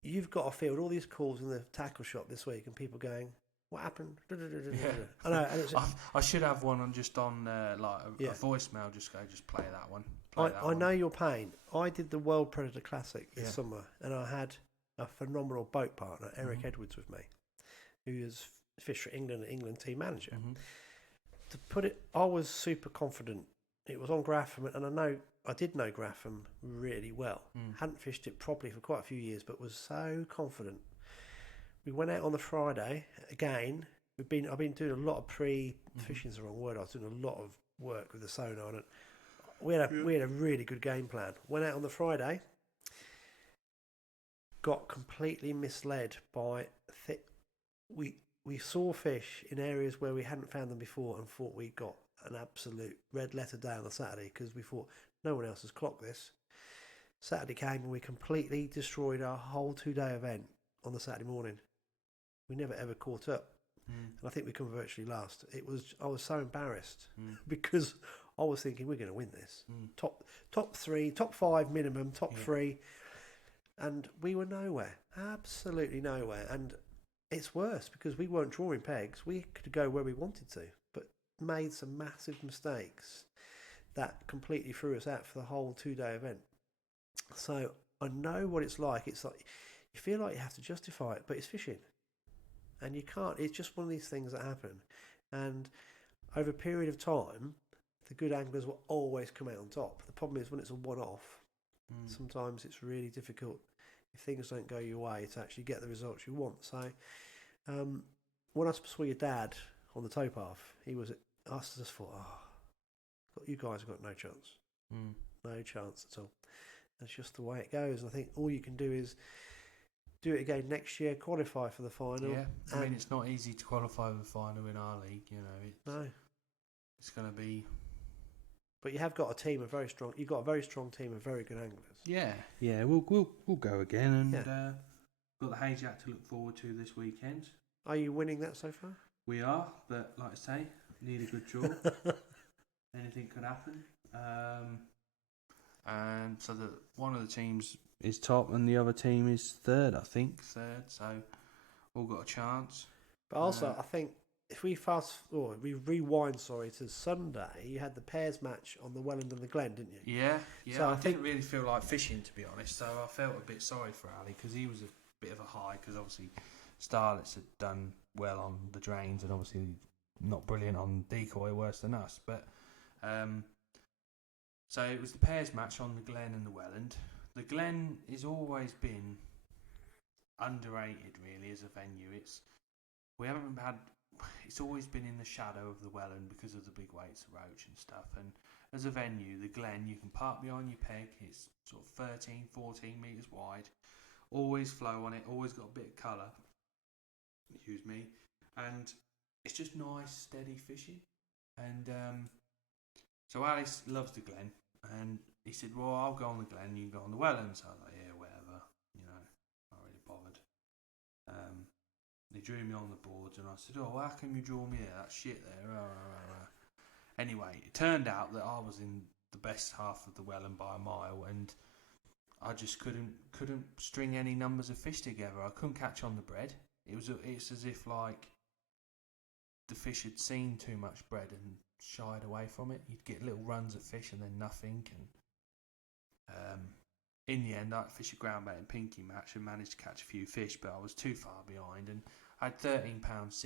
You've got to field all these calls in the tackle shop this week, and people going, "What happened?" Yeah. I know. And I should have one on a voicemail. Just play that one. I know your pain. I did the World Predator Classic this summer, and I had a phenomenal boat partner, Eric Edwards, with me, who is fished for England team manager. Mm-hmm. To put it, I was super confident. It was on Grapham, and I did know Grapham really well. Hadn't fished it properly for quite a few years, but was so confident. We went out on the Friday again. I've been doing a lot of fishing's the wrong word. I was doing a lot of work with the sonar on it. We had a really good game plan. Went out on the Friday. Got completely misled by we saw fish in areas where we hadn't found them before and thought we got an absolute red letter day on the Saturday because we thought no one else has clocked this. Saturday came and we completely destroyed our whole 2-day event on the Saturday morning. We never ever caught up, and I think we come virtually last. I was so embarrassed because I was thinking we're going to win this. Top 3, top 5 minimum, top 3. And we were nowhere. Absolutely nowhere. And it's worse because we weren't drawing pegs. We could go where we wanted to, but made some massive mistakes that completely threw us out for the whole 2-day event. So I know what it's like. It's like you feel like you have to justify it, but it's fishing. And you can't. It's just one of these things that happen. And over a period of time, the good anglers will always come out on top. The problem is when it's a one-off, sometimes it's really difficult if things don't go your way to actually get the results you want. So when I saw your dad on the towpath, I just thought, you guys have got no chance. No chance at all. That's just the way it goes. I think all you can do is do it again next year, qualify for the final. Yeah, I mean, it's not easy to qualify for the final in our league, It's going to be... But you have got a team of very strong... You've got a very strong team of very good anglers. Yeah, we'll go again, and got the Hayjack to look forward to this weekend. Are you winning that so far? We are, but like I say, need a good draw. Anything could happen. And so one of the teams is top and the other team is third, so all got a chance. But also, I think if we rewind, to Sunday, you had the pairs match on the Welland and the Glen, didn't you? Yeah. So I didn't really feel like fishing, to be honest, so I felt a bit sorry for Ali because he was a bit of a high, because obviously Starlets had done well on the drains and obviously not brilliant on decoy, worse than us, but so it was the pairs match on the Glen and the Welland. The Glen has always been underrated, really, as a venue. It's always been in the shadow of the Welland because of the big weights of roach and stuff. And as a venue, the Glen, you can park behind your peg. It's sort of 13, 14 metres wide. Always flow on it. Always got a bit of colour. Excuse me. And it's just nice, steady fishing. And so Alice loves the Glen, and he said, well, I'll go on the Glen, you can go on the Welland. So I was like, yeah, whatever, not really bothered. They drew me on the boards, and I said, oh, how come you draw me there? That shit there. Anyway, it turned out that I was in the best half of the Welland by a mile, and I just couldn't string any numbers of fish together. I couldn't catch on the bread. It's as if like the fish had seen too much bread and shied away from it. You'd get little runs of fish and then nothing. And in the end, I fished a groundbait and pinky match and managed to catch a few fish, but I was too far behind. And I had 13.6 pounds,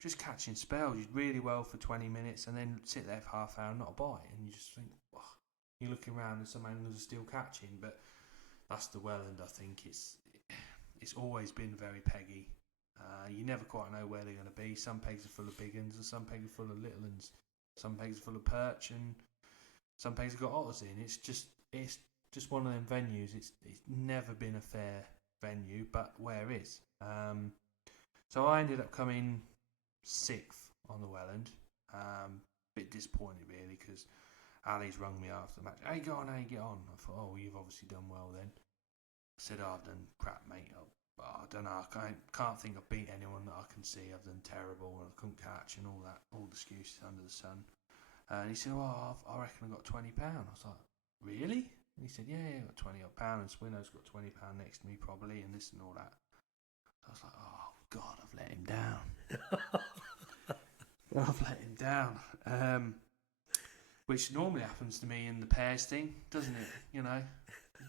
just catching spells. You'd really well for 20 minutes and then sit there for half an hour, not a bite, and you just think, oh, you're looking around and some anglers are still catching. But that's the Welland. I think it's always been very peggy. You never quite know where they're going to be. Some pegs are full of big uns and some pegs are full of little uns. Some pegs are full of perch and some pegs have got otters in. It's just one of them venues. It's never been a fair venue, but where is? So I ended up coming 6th on the Welland. Bit disappointed really, because Ali's rung me after the match. How you get on? I thought, oh, you've obviously done well then. I said, oh, I've done crap, mate. I don't know. I can't think I've beat anyone that I can see. I've done terrible and I couldn't catch and all the excuses under the sun. And he said, oh, I reckon I got £20. I was like, really? And he said, yeah, I got £20 and Swino's got £20 next to me probably, and this and all that. I was like, oh God, I've let him down. I've let him down. Which normally happens to me in the pairs thing, doesn't it?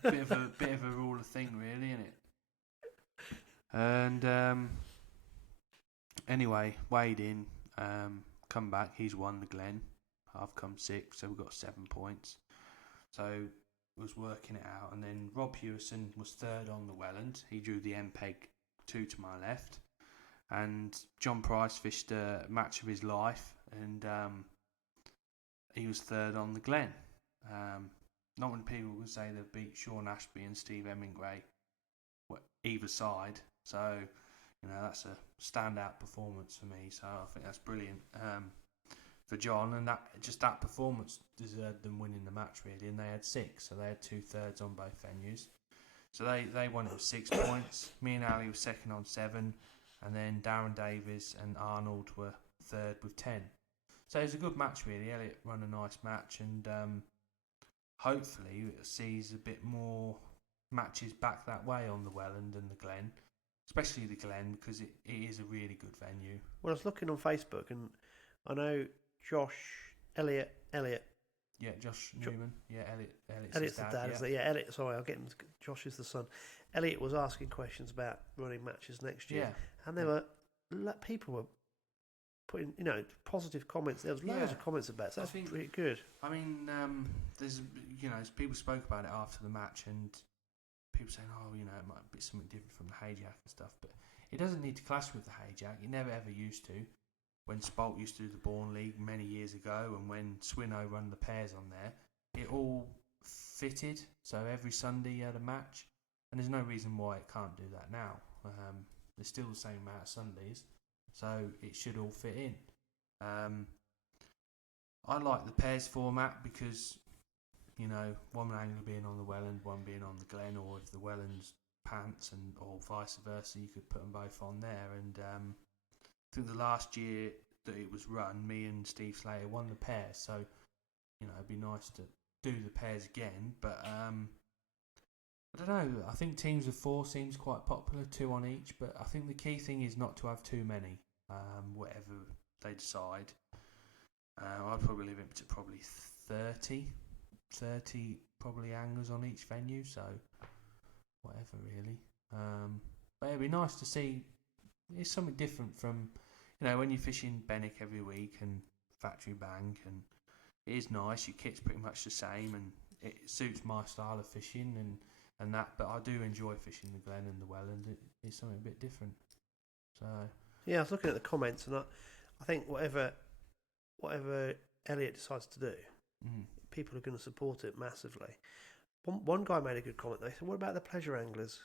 Bit of a rule of thing, really, isn't it? And anyway, weighed in, come back. He's won the Glen. I've come 6th, so we've got 7 points. So was working it out, and then Rob Hewson was 3rd on the Welland. He drew the MPEG 2 to my left, and John Price fished a match of his life, and he was 3rd on the Glen. Not many people would say they've beat Sean Ashby and Steve Hemingway either side, so that's a standout performance for me. So I think that's brilliant for John, and that performance deserved them winning the match really. And they had 6, so they had 2/3 on both venues. So they won it with 6 points. Me and Ali were second on 7, and then Darren Davies and Arnold were third with 10. So it was a good match, really. Elliot run a nice match, and hopefully it sees a bit more matches back that way on the Welland and the Glen, especially the Glen, because it is a really good venue. Well, I was looking on Facebook, and I know Elliot. Yeah, Josh Newman. Yeah, Elliot's Elliot's his the dad, isn't it? Yeah, Elliot. Sorry, I'll get him. Josh is the son. Elliot was asking questions about running matches next year, and there were people were putting, positive comments. There was loads of comments about it, so that's pretty good. I mean, there's, people spoke about it after the match, and people saying, it might be something different from the Hayjack and stuff, but it doesn't need to clash with the Hayjack. It never ever used to. When Spolt used to do the Bourne League many years ago, and when Swinnow run the pairs on there, it all fitted. So every Sunday you had a match, and there's no reason why it can't do that now. There's still the same amount of Sundays, so it should all fit in. I like the pairs format because, one angler being on the Welland, one being on the Glen, or if the Welland's pants, or vice versa, you could put them both on there. And I think the last year that it was run, me and Steve Slater won the pair, so it'd be nice to do the pairs again. But I don't know. I think teams of 4 seems quite popular, 2 on each. But I think the key thing is not to have too many. Whatever they decide, I'd probably leave it to probably 30 probably anglers on each venue. So whatever really. But it'd be nice to see. It's something different from, when you're fishing Benwick every week and Factory Bank, and it is nice. Your kit's pretty much the same, and it suits my style of fishing and that. But I do enjoy fishing the Glen and the Welland. It's something a bit different. So yeah, I was looking at the comments, and I think whatever Elliot decides to do, people are going to support it massively. One guy made a good comment. They said, "What about the pleasure anglers?"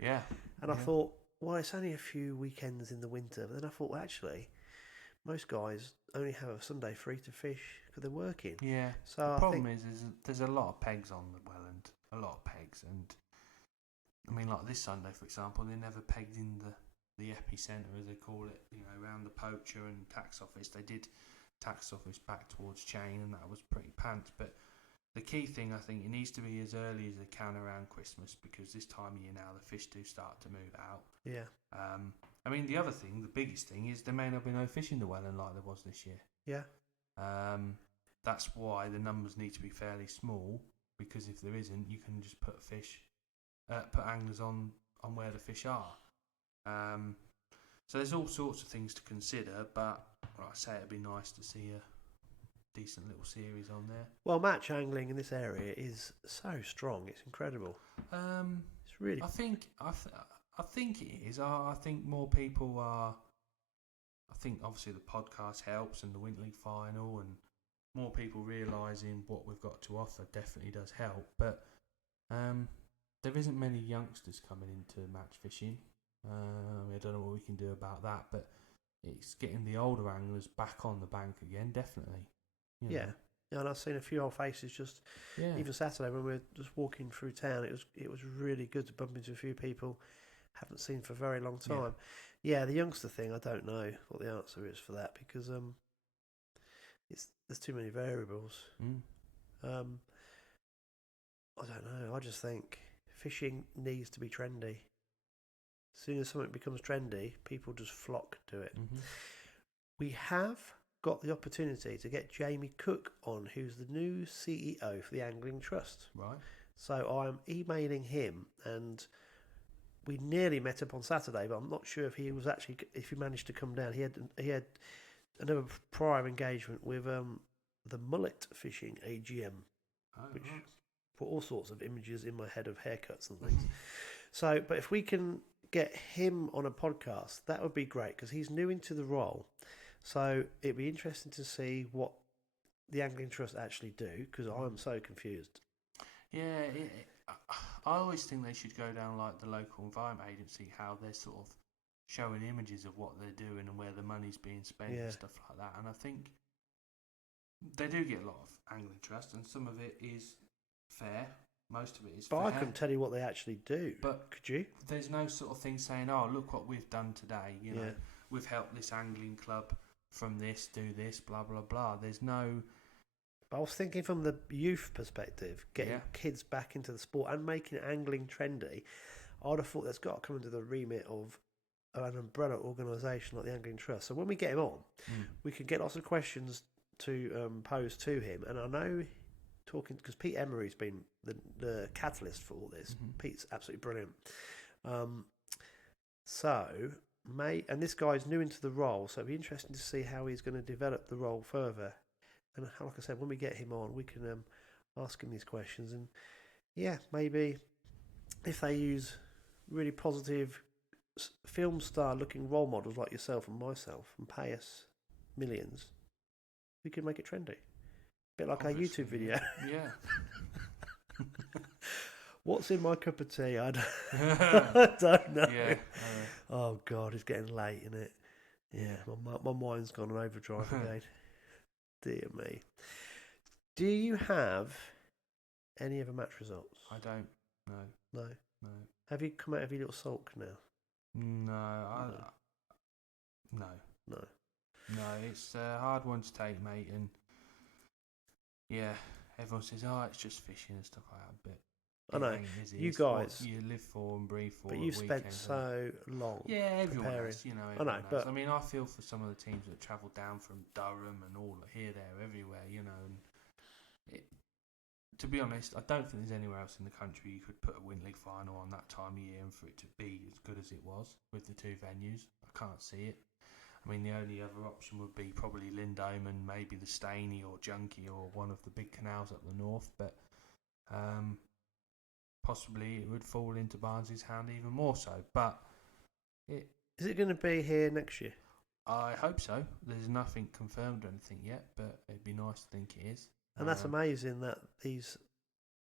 Yeah, and I thought, well, it's only a few weekends in the winter. But then I thought, well, actually, most guys only have a Sunday free to fish because they're working. Yeah. So the problem is there's a lot of pegs on the Welland, a lot of pegs, and I mean, like this Sunday, for example, they never pegged in the epicentre, as they call it, around the poacher and tax office. They did tax office back towards Chain, and that was pretty pants. But the key thing, I think, it needs to be as early as they can around Christmas, because this time of year now the fish do start to move out. Yeah. I mean, the other thing, the biggest thing, is there may not be no fish in the Welland like there was this year. Yeah. That's why the numbers need to be fairly small, because if there isn't, you can just put anglers on where the fish are. So there's all sorts of things to consider, but like I say, it'd be nice to see a decent little series on there. Well, match angling in this area is so strong; it's incredible. It's really. I think it is. I think more people are. I think obviously the podcast helps, and the Winter League final, and more people realising what we've got to offer definitely does help. But there isn't many youngsters coming into match fishing. I don't know what we can do about that, but it's getting the older anglers back on the bank again, definitely. Yeah, and I've seen a few old faces just even Saturday when we were just walking through town. It was really good to bump into a few people haven't seen for a very long time. Yeah, the youngster thing, I don't know what the answer is for that, because there's too many variables. I don't know. I just think fishing needs to be trendy. As soon as something becomes trendy, people just flock to it. Mm-hmm. We have got the opportunity to get Jamie Cook on, who's the new CEO for the Angling Trust. Right. So I'm emailing him, and we nearly met up on Saturday, but I'm not sure if he managed to come down. He had another prior engagement with the mullet fishing AGM, which put all sorts of images in my head of haircuts and things. So, but if we can get him on a podcast, that would be great, because he's new into the role. So it'd be interesting to see what the Angling Trust actually do, because I'm so confused. Yeah, I always think they should go down like the local environment agency, how they're sort of showing images of what they're doing and where the money's being spent and stuff like that. And I think they do get a lot of Angling Trust, and some of it is fair. Most of it is fair. But I couldn't tell you what they actually do. But could you? There's no sort of thing saying, "Oh, look what we've done today." We've helped this angling club from this, do this, blah blah blah. There's no. But I was thinking from the youth perspective, getting kids back into the sport and making angling trendy. I'd have thought that's got to come under the remit of an umbrella organisation like the Angling Trust. So when we get him on, we can get lots of questions to pose to him. And I know, talking because Pete Emery's been the catalyst for all this. Pete's absolutely brilliant. And this guy's new into the role, so it'll be interesting to see how he's going to develop the role further. And like I said, when we get him on, we can ask him these questions. And maybe if they use really positive film star looking role models like yourself and myself and pay us millions, we could make it trendy. A bit like our YouTube video. Yeah. What's in my cup of tea? I don't know. Yeah. Oh God, it's getting late, isn't it? Yeah, my mind's gone on overdrive again. Dear me. Do you have any other match results? I don't. No. Have you come out of your little sulk now? No. It's a hard one to take, mate. And yeah, everyone says, it's just fishing and stuff like that. But I know you it's guys. What you live for and breathe for. But you've spent so long. Yeah, everyone preparing. has. You know, I know. But I mean, I feel for some of the teams that travel down from Durham and all here, there, everywhere. You know, and to be honest, I don't think there's anywhere else in the country you could put a Winter League final on that time of year and for it to be as good as it was with the two venues. I can't see it. I mean, the only other option would be probably Lindome and maybe the Steynie or Junkie or one of the big canals up the north, but possibly it would fall into Barnsley's hand even more so. But is it going to be here next year? I hope so. There's nothing confirmed or anything yet, but it'd be nice to think it is. And that's amazing that these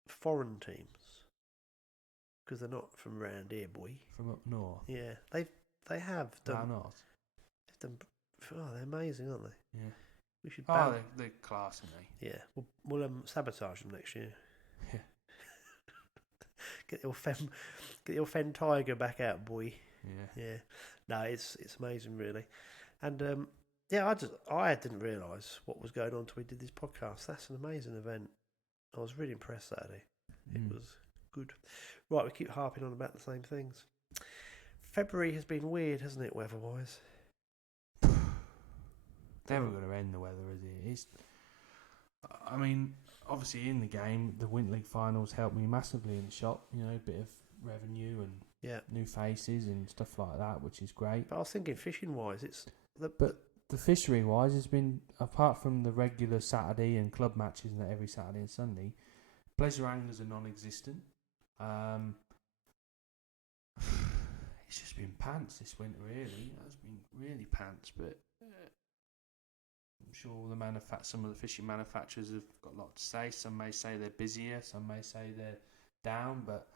foreign teams, because they're not from around here, boy. From up north. Yeah, they have done. Down north. They've done. Oh, they're amazing, aren't they? Yeah. We should. They're class, aren't they? Yeah, we'll sabotage them next year. Yeah. Get your Fen Tiger back out, boy. Yeah. Yeah. No, it's amazing, really, and I didn't realise what was going on until we did this podcast. That's an amazing event. I was really impressed Saturday. It was good. Right, we keep harping on about the same things. February has been weird, hasn't it, weather-wise? Never going to end the weather, is it? I mean, obviously in the game, the Winter League finals helped me massively in the shop. You know, a bit of revenue and new faces and stuff like that, which is great. But I was thinking fishing-wise, the fishery-wise has been, apart from the regular Saturday and club matches and every Saturday and Sunday, pleasure anglers are non-existent. It's just been pants this winter, really. It's been really pants, but I'm sure some of the fishing manufacturers have got a lot to say. Some may say they're busier, some may say they're down, but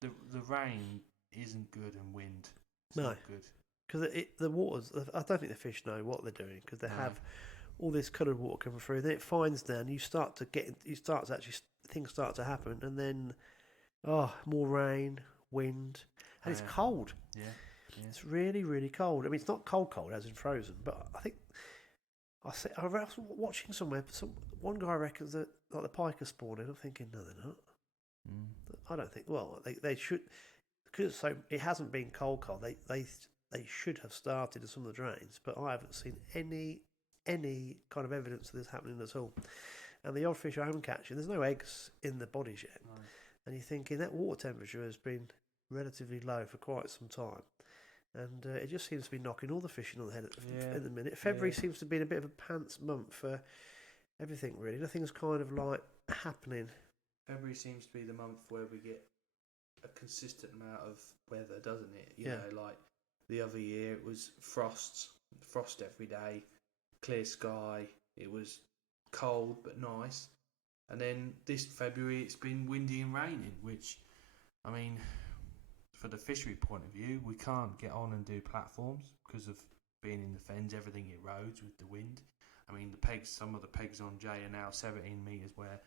the rain isn't good and wind is not good. Because the waters, I don't think the fish know what they're doing because they have all this coloured water coming through. Then it finds down. Things start to happen, and then more rain, wind, and it's cold. Yeah, it's really, really cold. I mean, it's not cold as in frozen, but I think I was watching somewhere. One guy reckons that like the pike are spawning. I'm thinking, no, they're not. I don't think. Well, they should because it hasn't been cold. They should have started in some of the drains, but I haven't seen any kind of evidence of this happening at all. And the odd fish I'm catching, there's no eggs in the bodies yet. Right. And you're thinking that water temperature has been relatively low for quite some time. And it just seems to be knocking all the fishing on the head at the minute. February seems to be a bit of a pants month for everything, really. Nothing's kind of like happening. February seems to be the month where we get a consistent amount of weather, doesn't it? You know, like the other year it was frost every day, clear sky. It was cold but nice. And then this February it's been windy and raining, which, I mean, for the fishery point of view, we can't get on and do platforms because of being in the fens. Everything erodes with the wind. I mean, some of the pegs on Jay are now 17 metres where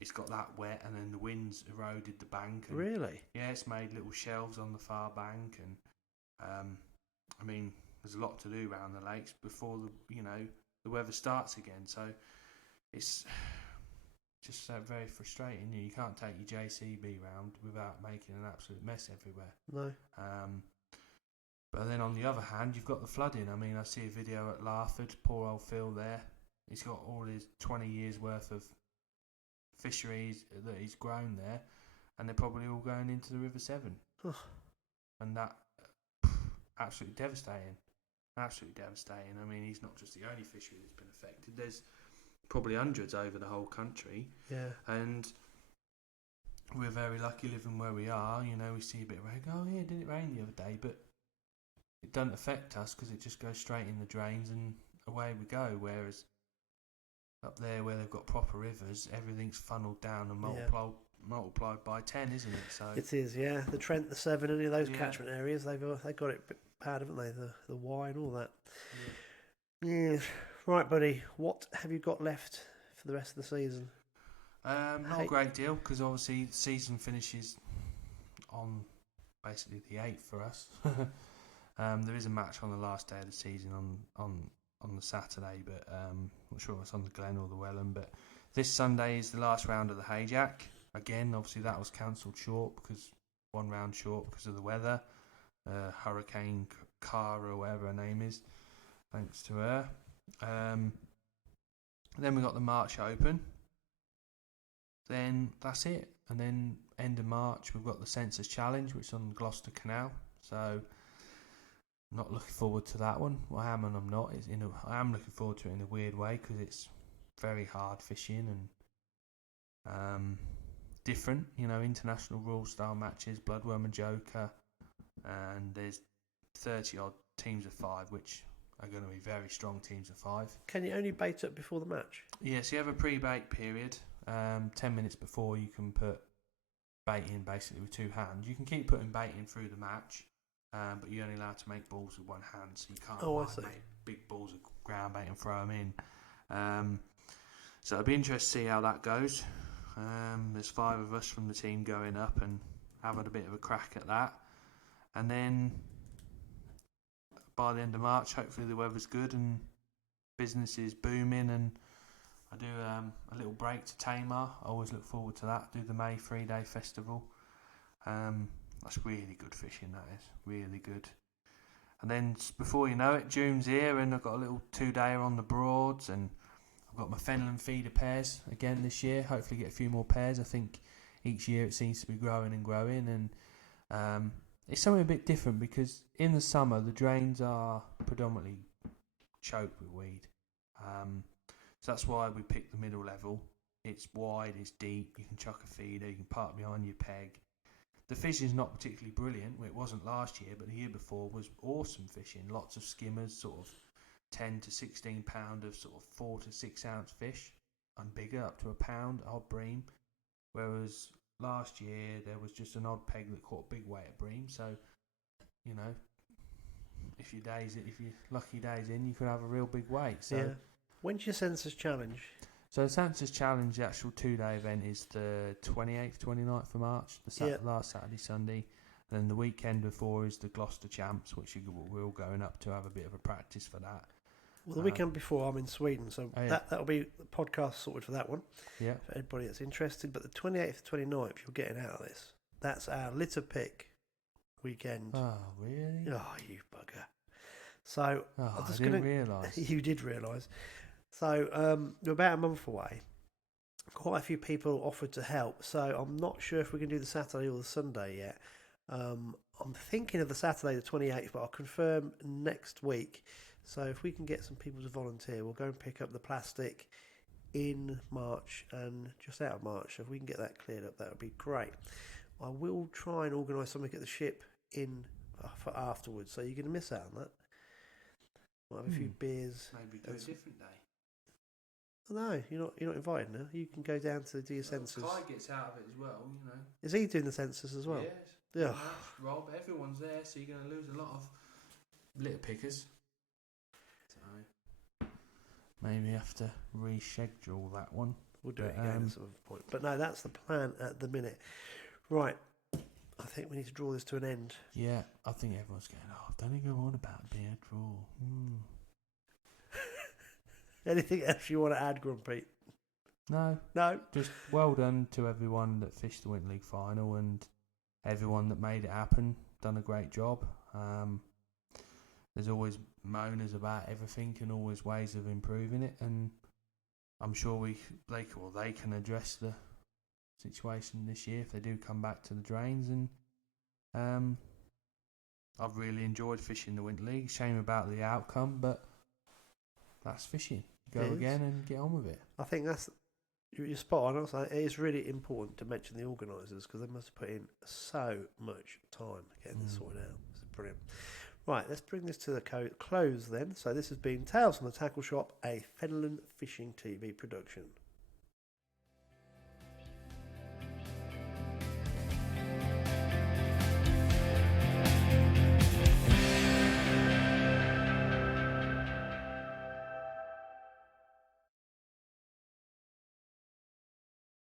it's got that wet, and then the wind's eroded the bank. And, really? Yeah, it's made little shelves on the far bank, and I mean, there's a lot to do around the lakes before the weather starts again. So it's just very frustrating. You can't take your JCB round without making an absolute mess everywhere. No. But then on the other hand, you've got the flooding. I mean, I see a video at Larford, poor old Phil there. He's got all his 20 years worth of fisheries that he's grown there, and they're probably all going into the River Severn. And that, absolutely devastating. Absolutely devastating. I mean, he's not just the only fishery that's been affected. There's probably hundreds over the whole country. Yeah. And we're very lucky living where we are. You know, we see a bit of rain. Oh, yeah, did it rain the other day? But it doesn't affect us because it just goes straight in the drains and away we go. Whereas up there where they've got proper rivers, everything's funnelled down and multiplied by 10, isn't it? So it is, yeah. The Trent, the Severn, any of those Yeah. catchment areas, they've got it bad, haven't they? The Wye and all that. Yeah. Right, buddy. What have you got left for the rest of the season? Not a great deal because obviously the season finishes on basically the 8th for us. There is a match on the last day of the season on the Saturday, but I'm not sure if it's on the Glen or the Welland. But this Sunday is the last round of the Hayjack. Again, obviously that was cancelled short because one round short because of the weather. Hurricane Cara, or whatever her name is, thanks to her. Then we got the March Open. Then that's it. And then end of March we've got the Census Challenge, which is on Gloucester Canal. So I'm not looking forward to that one. Well, I am and I'm not. I am looking forward to it in a weird way because it's very hard fishing and different. You know, international rule style matches, Bloodworm and Joker, and there's 30 odd teams of 5, which are going to be very strong teams of 5. Can you only bait up before the match? Yes, you have a pre-bait period. 10 minutes before you can put bait in basically with 2 hands. You can keep putting bait in through the match, but you're only allowed to make balls with 1 hand, so you can't make big balls of ground bait and throw them in. So it'll be interesting to see how that goes. There's 5 of us from the team going up and having a bit of a crack at that. And then by the end of March, hopefully the weather's good and business is booming, and I do a little break to Tamar. I always look forward to that. Do the May 3-day festival. That's really good fishing, that is. Really good. And then before you know it, June's here and I've got a little 2-dayer on the Broads, and I've got my Fenland feeder pairs again this year. Hopefully get a few more pairs. I think each year it seems to be growing and growing, and it's something a bit different because in the summer the drains are predominantly choked with weed. So that's why we picked the middle level. It's wide, it's deep, you can chuck a feeder, you can park behind your peg. The fishing's not particularly brilliant. Well, it wasn't last year, but the year before was awesome fishing. Lots of skimmers, sort of 10 to 16 pound of sort of 4 to 6 ounce fish, and bigger, up to a pound, odd bream. Whereas last year there was just an odd peg that caught a big weight of bream. So, you know, if your lucky days in, you could have a real big weight. So. Yeah. When's your Census Challenge? So the Census Challenge, the actual 2-day event, is the 28th, 29th of March, last Saturday, Sunday. And then the weekend before is the Gloucester Champs, which we're all going up to have a bit of a practice for that. Well, the weekend before I'm in Sweden, so that'll be the podcast sorted for that one. Yeah. For anybody that's interested. But the 28th, 29th, you're getting out of this. That's our litter pick weekend. Oh, really? Oh, you bugger. So I didn't realise. You did realise. So we're about a month away. Quite a few people offered to help, so I'm not sure if we can do the Saturday or the Sunday yet. I'm thinking of the Saturday, the 28th, but I'll confirm next week. So if we can get some people to volunteer, we'll go and pick up the plastic in March and just out of March. So if we can get that cleared up, that would be great. I will try and organise something at the ship in for afterwards, so you're going to miss out on that. Might have a few beers. Maybe do a different day. No, you're not invited now. You can go down to do your census. Kai gets out of it as well, you know. Is he doing the census as well? Yes. Yeah. Rob, everyone's there, so you're going to lose a lot of litter pickers. So maybe have to reschedule that one. We'll do it again at some point. But no, that's the plan at the minute. Right. I think we need to draw this to an end. Yeah, I think everyone's going, don't you go on about being a draw. Anything else you want to add, Grumpy? No. Just well done to everyone that fished the Winter League final and everyone that made it happen. Done a great job. There's always moaners about everything and always ways of improving it, and I'm sure they can address the situation this year if they do come back to the drains. And I've really enjoyed fishing the Winter League. Shame about the outcome, but that's fishing. Go again and get on with it. I think you're spot on. Also, it is really important to mention the organisers because they must have put in so much time getting this sorted out. It's brilliant. Right, let's bring this to the close then. So this has been Tales from the Tackle Shop, a Fenland Fishing TV production.